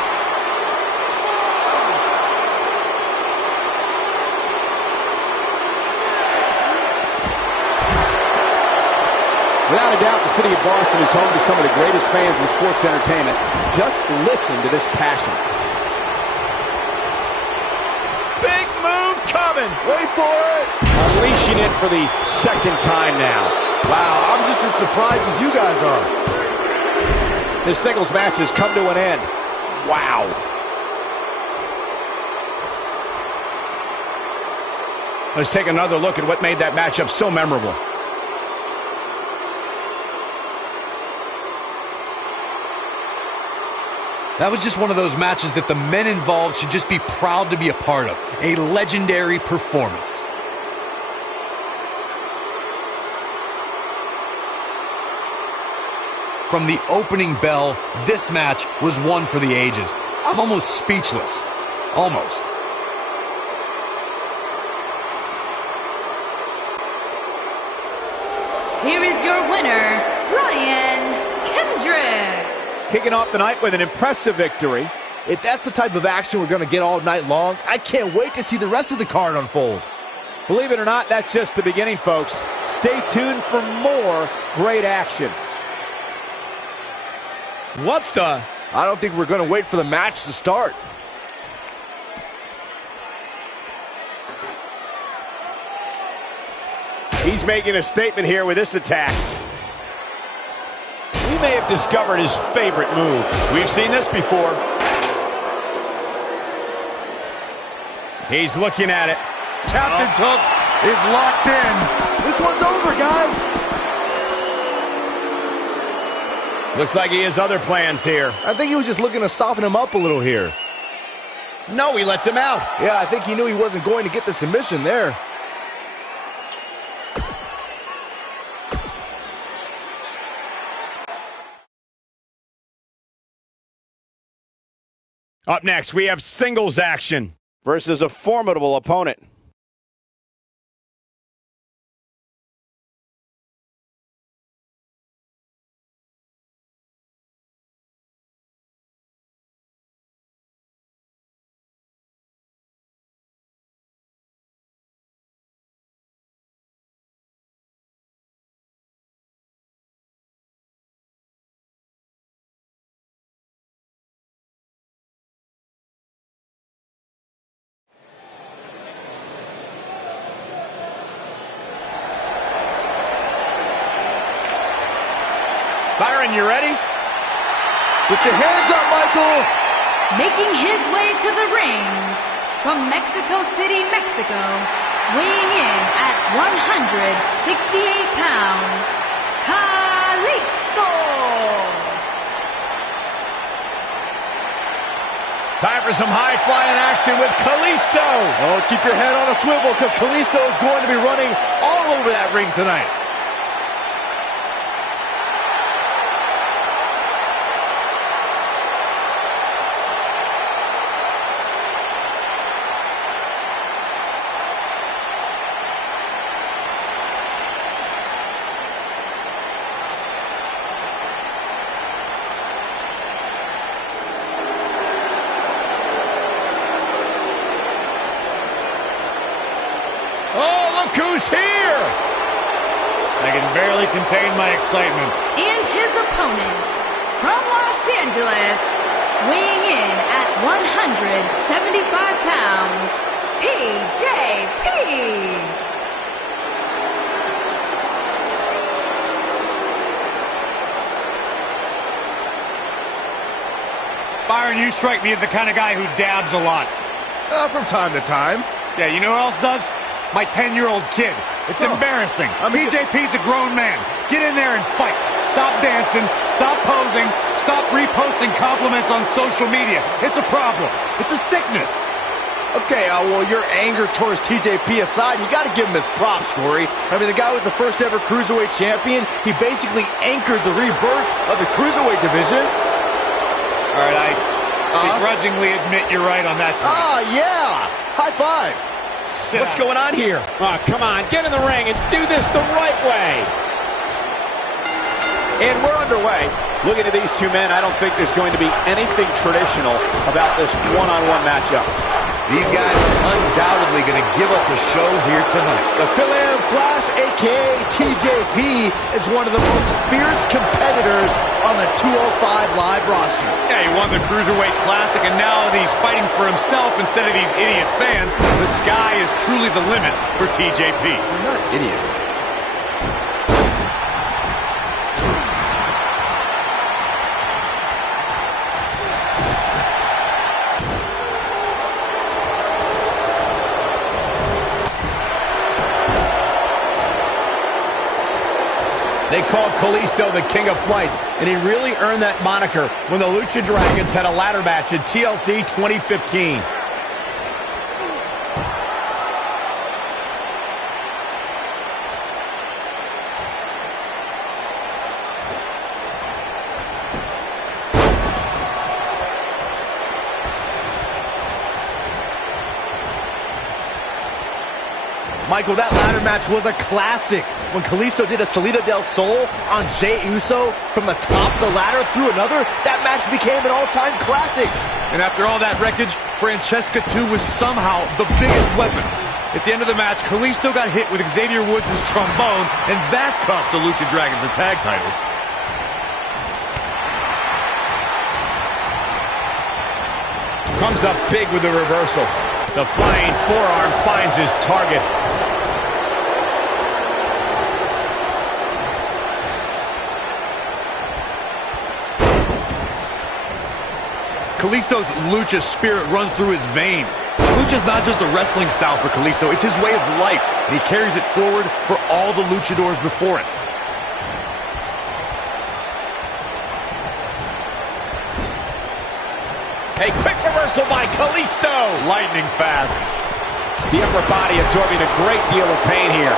Without a doubt, the city of Boston is home to some of the greatest fans in sports entertainment. Just listen to this passion. Big move coming. Wait for it. Unleashing it for the second time now. Wow, I'm just as surprised as you guys are. This singles match has come to an end. Wow. Let's take another look at what made that matchup so memorable. That was just one of those matches that the men involved should just be proud to be a part of. A legendary performance. From the opening bell, this match was one for the ages. I'm almost speechless. Almost. Here is your winner, Brian Kendrick. Kicking off the night with an impressive victory. If that's the type of action we're going to get all night long, I can't wait to see the rest of the card unfold. Believe it or not, that's just the beginning, folks. Stay tuned for more great action. What the? I don't think we're going to wait for the match to start. He's making a statement here with this attack. We may have discovered his favorite move. We've seen this before. He's looking at it. Captain's hook is locked in. This one's over, guys. Looks like he has other plans here. I think he was just looking to soften him up a little here. No, he lets him out. Yeah, I think he knew he wasn't going to get the submission there. Up next, we have singles action Versus a formidable opponent. Byron, you ready? Put your hands up, Michael. Making his way to the ring from Mexico City, Mexico, weighing in at 168 pounds, Kalisto. Time for some high-flying action with Kalisto. Oh, keep your head on a swivel because Kalisto is going to be running all over that ring tonight. Who's here? I can barely contain my excitement. And his opponent from Los Angeles, weighing in at 175 pounds, TJP. Byron, you strike me as the kind of guy who dabs a lot. From time to time. Yeah, you know who else does? My 10-year-old kid. It's embarrassing. TJP's a grown man. Get in there and fight. Stop dancing. Stop posing. Stop reposting compliments on social media. It's a problem. It's a sickness. Okay, well, your anger towards TJP aside, you got to give him his props, Corey. I mean, the guy was the first ever Cruiserweight champion. He basically anchored the rebirth of the Cruiserweight division. All right, I begrudgingly admit you're right on that point. Yeah. High five. What's going on here? Oh, come on, get in the ring and do this the right way. And we're underway. Looking at these two men, I don't think there's going to be anything traditional about this one-on-one matchup. These guys are undoubtedly going to give us a show here tonight. The Phil-Am Flash, a.k.a. TJP, is one of the most fierce competitors on the 205 Live roster. Yeah, he won the Cruiserweight Classic, and now that he's fighting for himself instead of these idiot fans, the sky is truly the limit for TJP. They're not idiots. They called Kalisto the King of Flight, and he really earned that moniker when the Lucha Dragons had a ladder match at TLC 2015. Michael, that ladder match was a classic. When Kalisto did a Salida del Sol on Jey Uso from the top of the ladder through another, that match became an all-time classic. And after all that wreckage, Francesca 2 was somehow the biggest weapon. At the end of the match, Kalisto got hit with Xavier Woods' trombone, and that cost the Lucha Dragons the tag titles. Comes up big with the reversal. The flying forearm finds his target. Kalisto's lucha spirit runs through his veins. Lucha's not just a wrestling style for Kalisto, it's his way of life, and he carries it forward for all the luchadors before him. A quick reversal by Kalisto. Lightning fast. The upper body absorbing a great deal of pain here.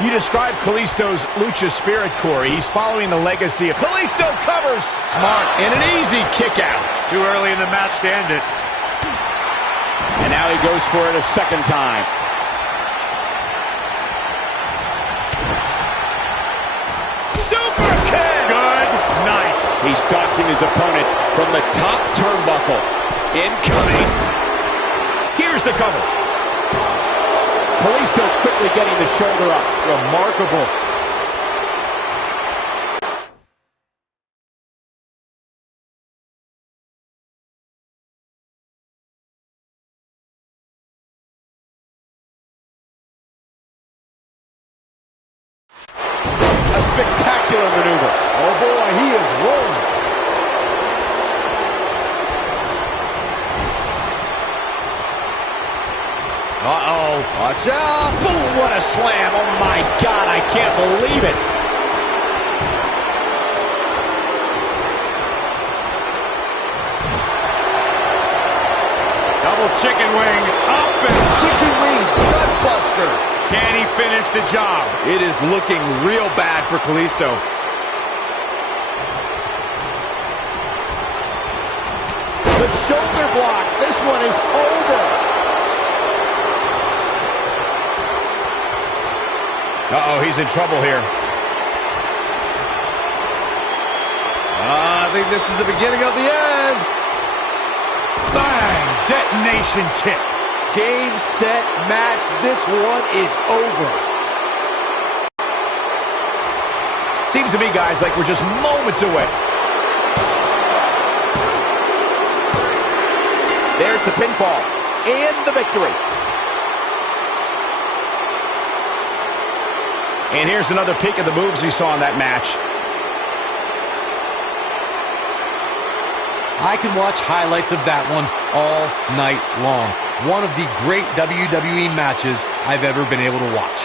You described Kalisto's lucha spirit, Corey. He's following the legacy of Kalisto covers. Smart. And an easy kick out. Too early in the match to end it. And now he goes for it a second time. Super kick. Good night. He's stalking his opponent from the top turnbuckle. Incoming. Here's the cover. Kalisto quickly getting the shoulder up. Remarkable. A spectacular maneuver. Oh boy, he is rolling. Uh-oh. Watch out. Boom, what a slam. Oh my God, I can't believe it. Double chicken wing. Up and Chicken wing gutbuster. can he finish the job? It is looking real bad for Kalisto. The shoulder block. This one is over. Uh-oh, he's in trouble here. I think this is the beginning of the end. Bang! Detonation kick. Game, set, match. This one is over. Seems to me, guys, like we're just moments away. There's the pinfall and the victory. And here's another peek at the moves he saw in that match. I can watch highlights of that one all night long. One of the great WWE matches I've ever been able to watch.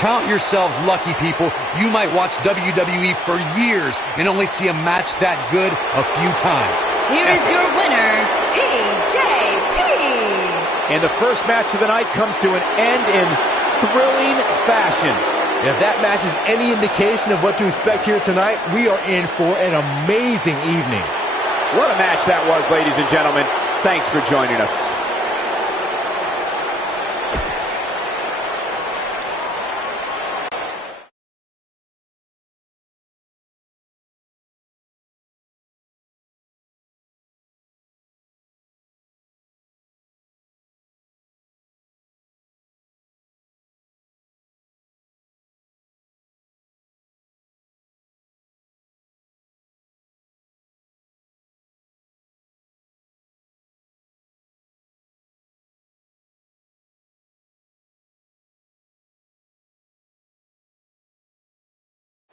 Count yourselves lucky, people. You might watch WWE for years and only see a match that good a few times. Here is your winner, TJP. And the first match of the night comes to an end in thrilling fashion. If that match is any indication of what to expect here tonight, we are in for an amazing evening. What a match that was, ladies and gentlemen. thanks for joining us.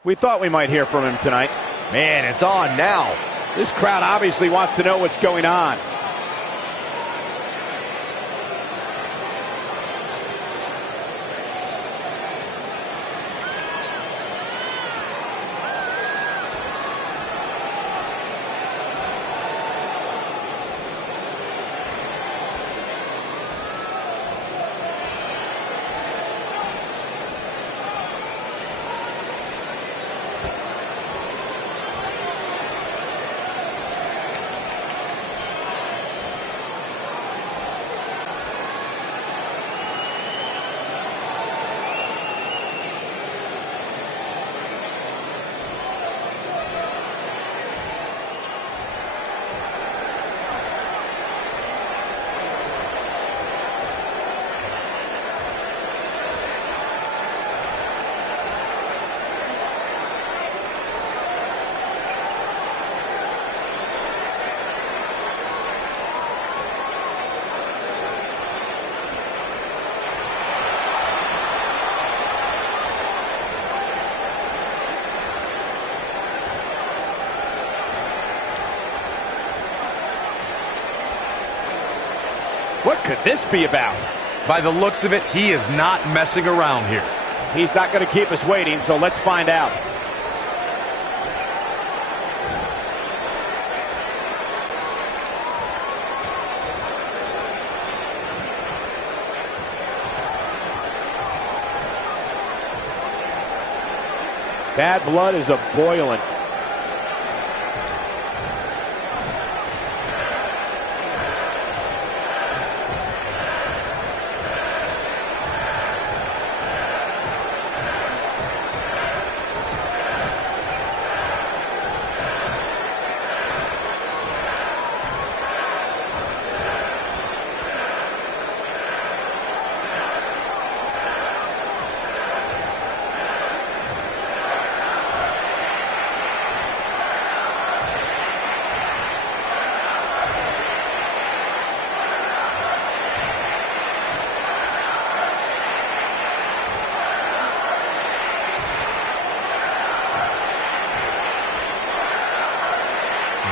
We thought we might hear from him tonight. Man, it's on now. This crowd obviously wants to know what's going on. What could this be about? By the looks of it, he is not messing around here. He's not going to keep us waiting, so let's find out. Bad blood is a-boiling.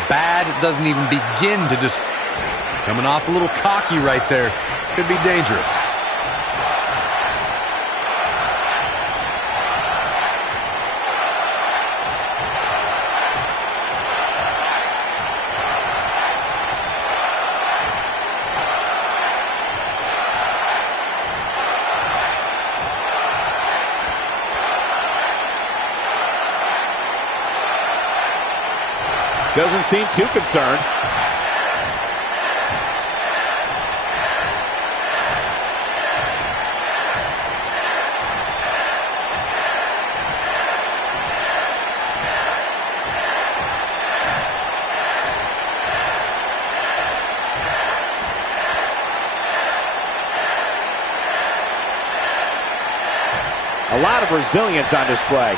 Bad doesn't even begin to just coming off a little cocky right there. Could be dangerous. Doesn't seem too concerned. A lot of resilience on display.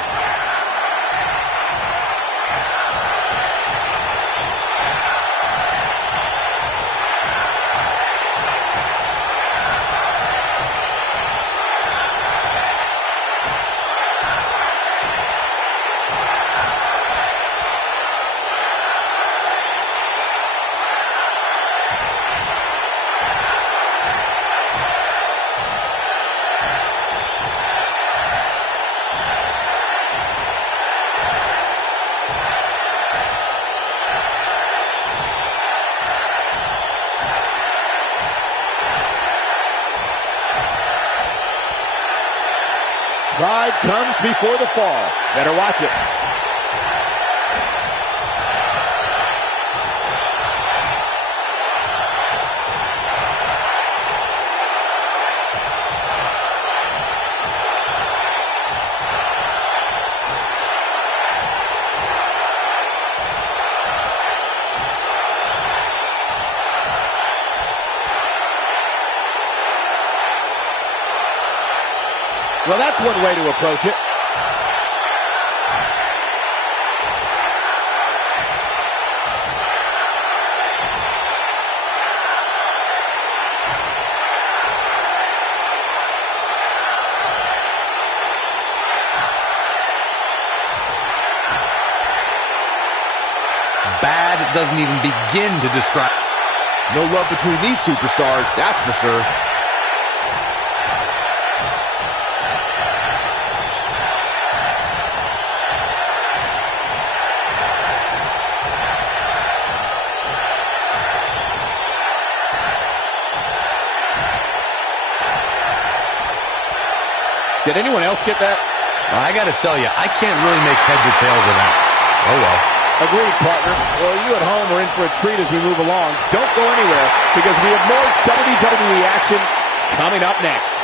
Pride comes before the fall. Better watch it. Well, that's one way to approach it. Bad doesn't even begin to describe. No love between these superstars, that's for sure. Did anyone else get that? I gotta tell you, I can't really make heads or tails of that. Oh well. Agreed, partner. Well, you at home are in for a treat as we move along. Don't go anywhere because we have more WWE action coming up next.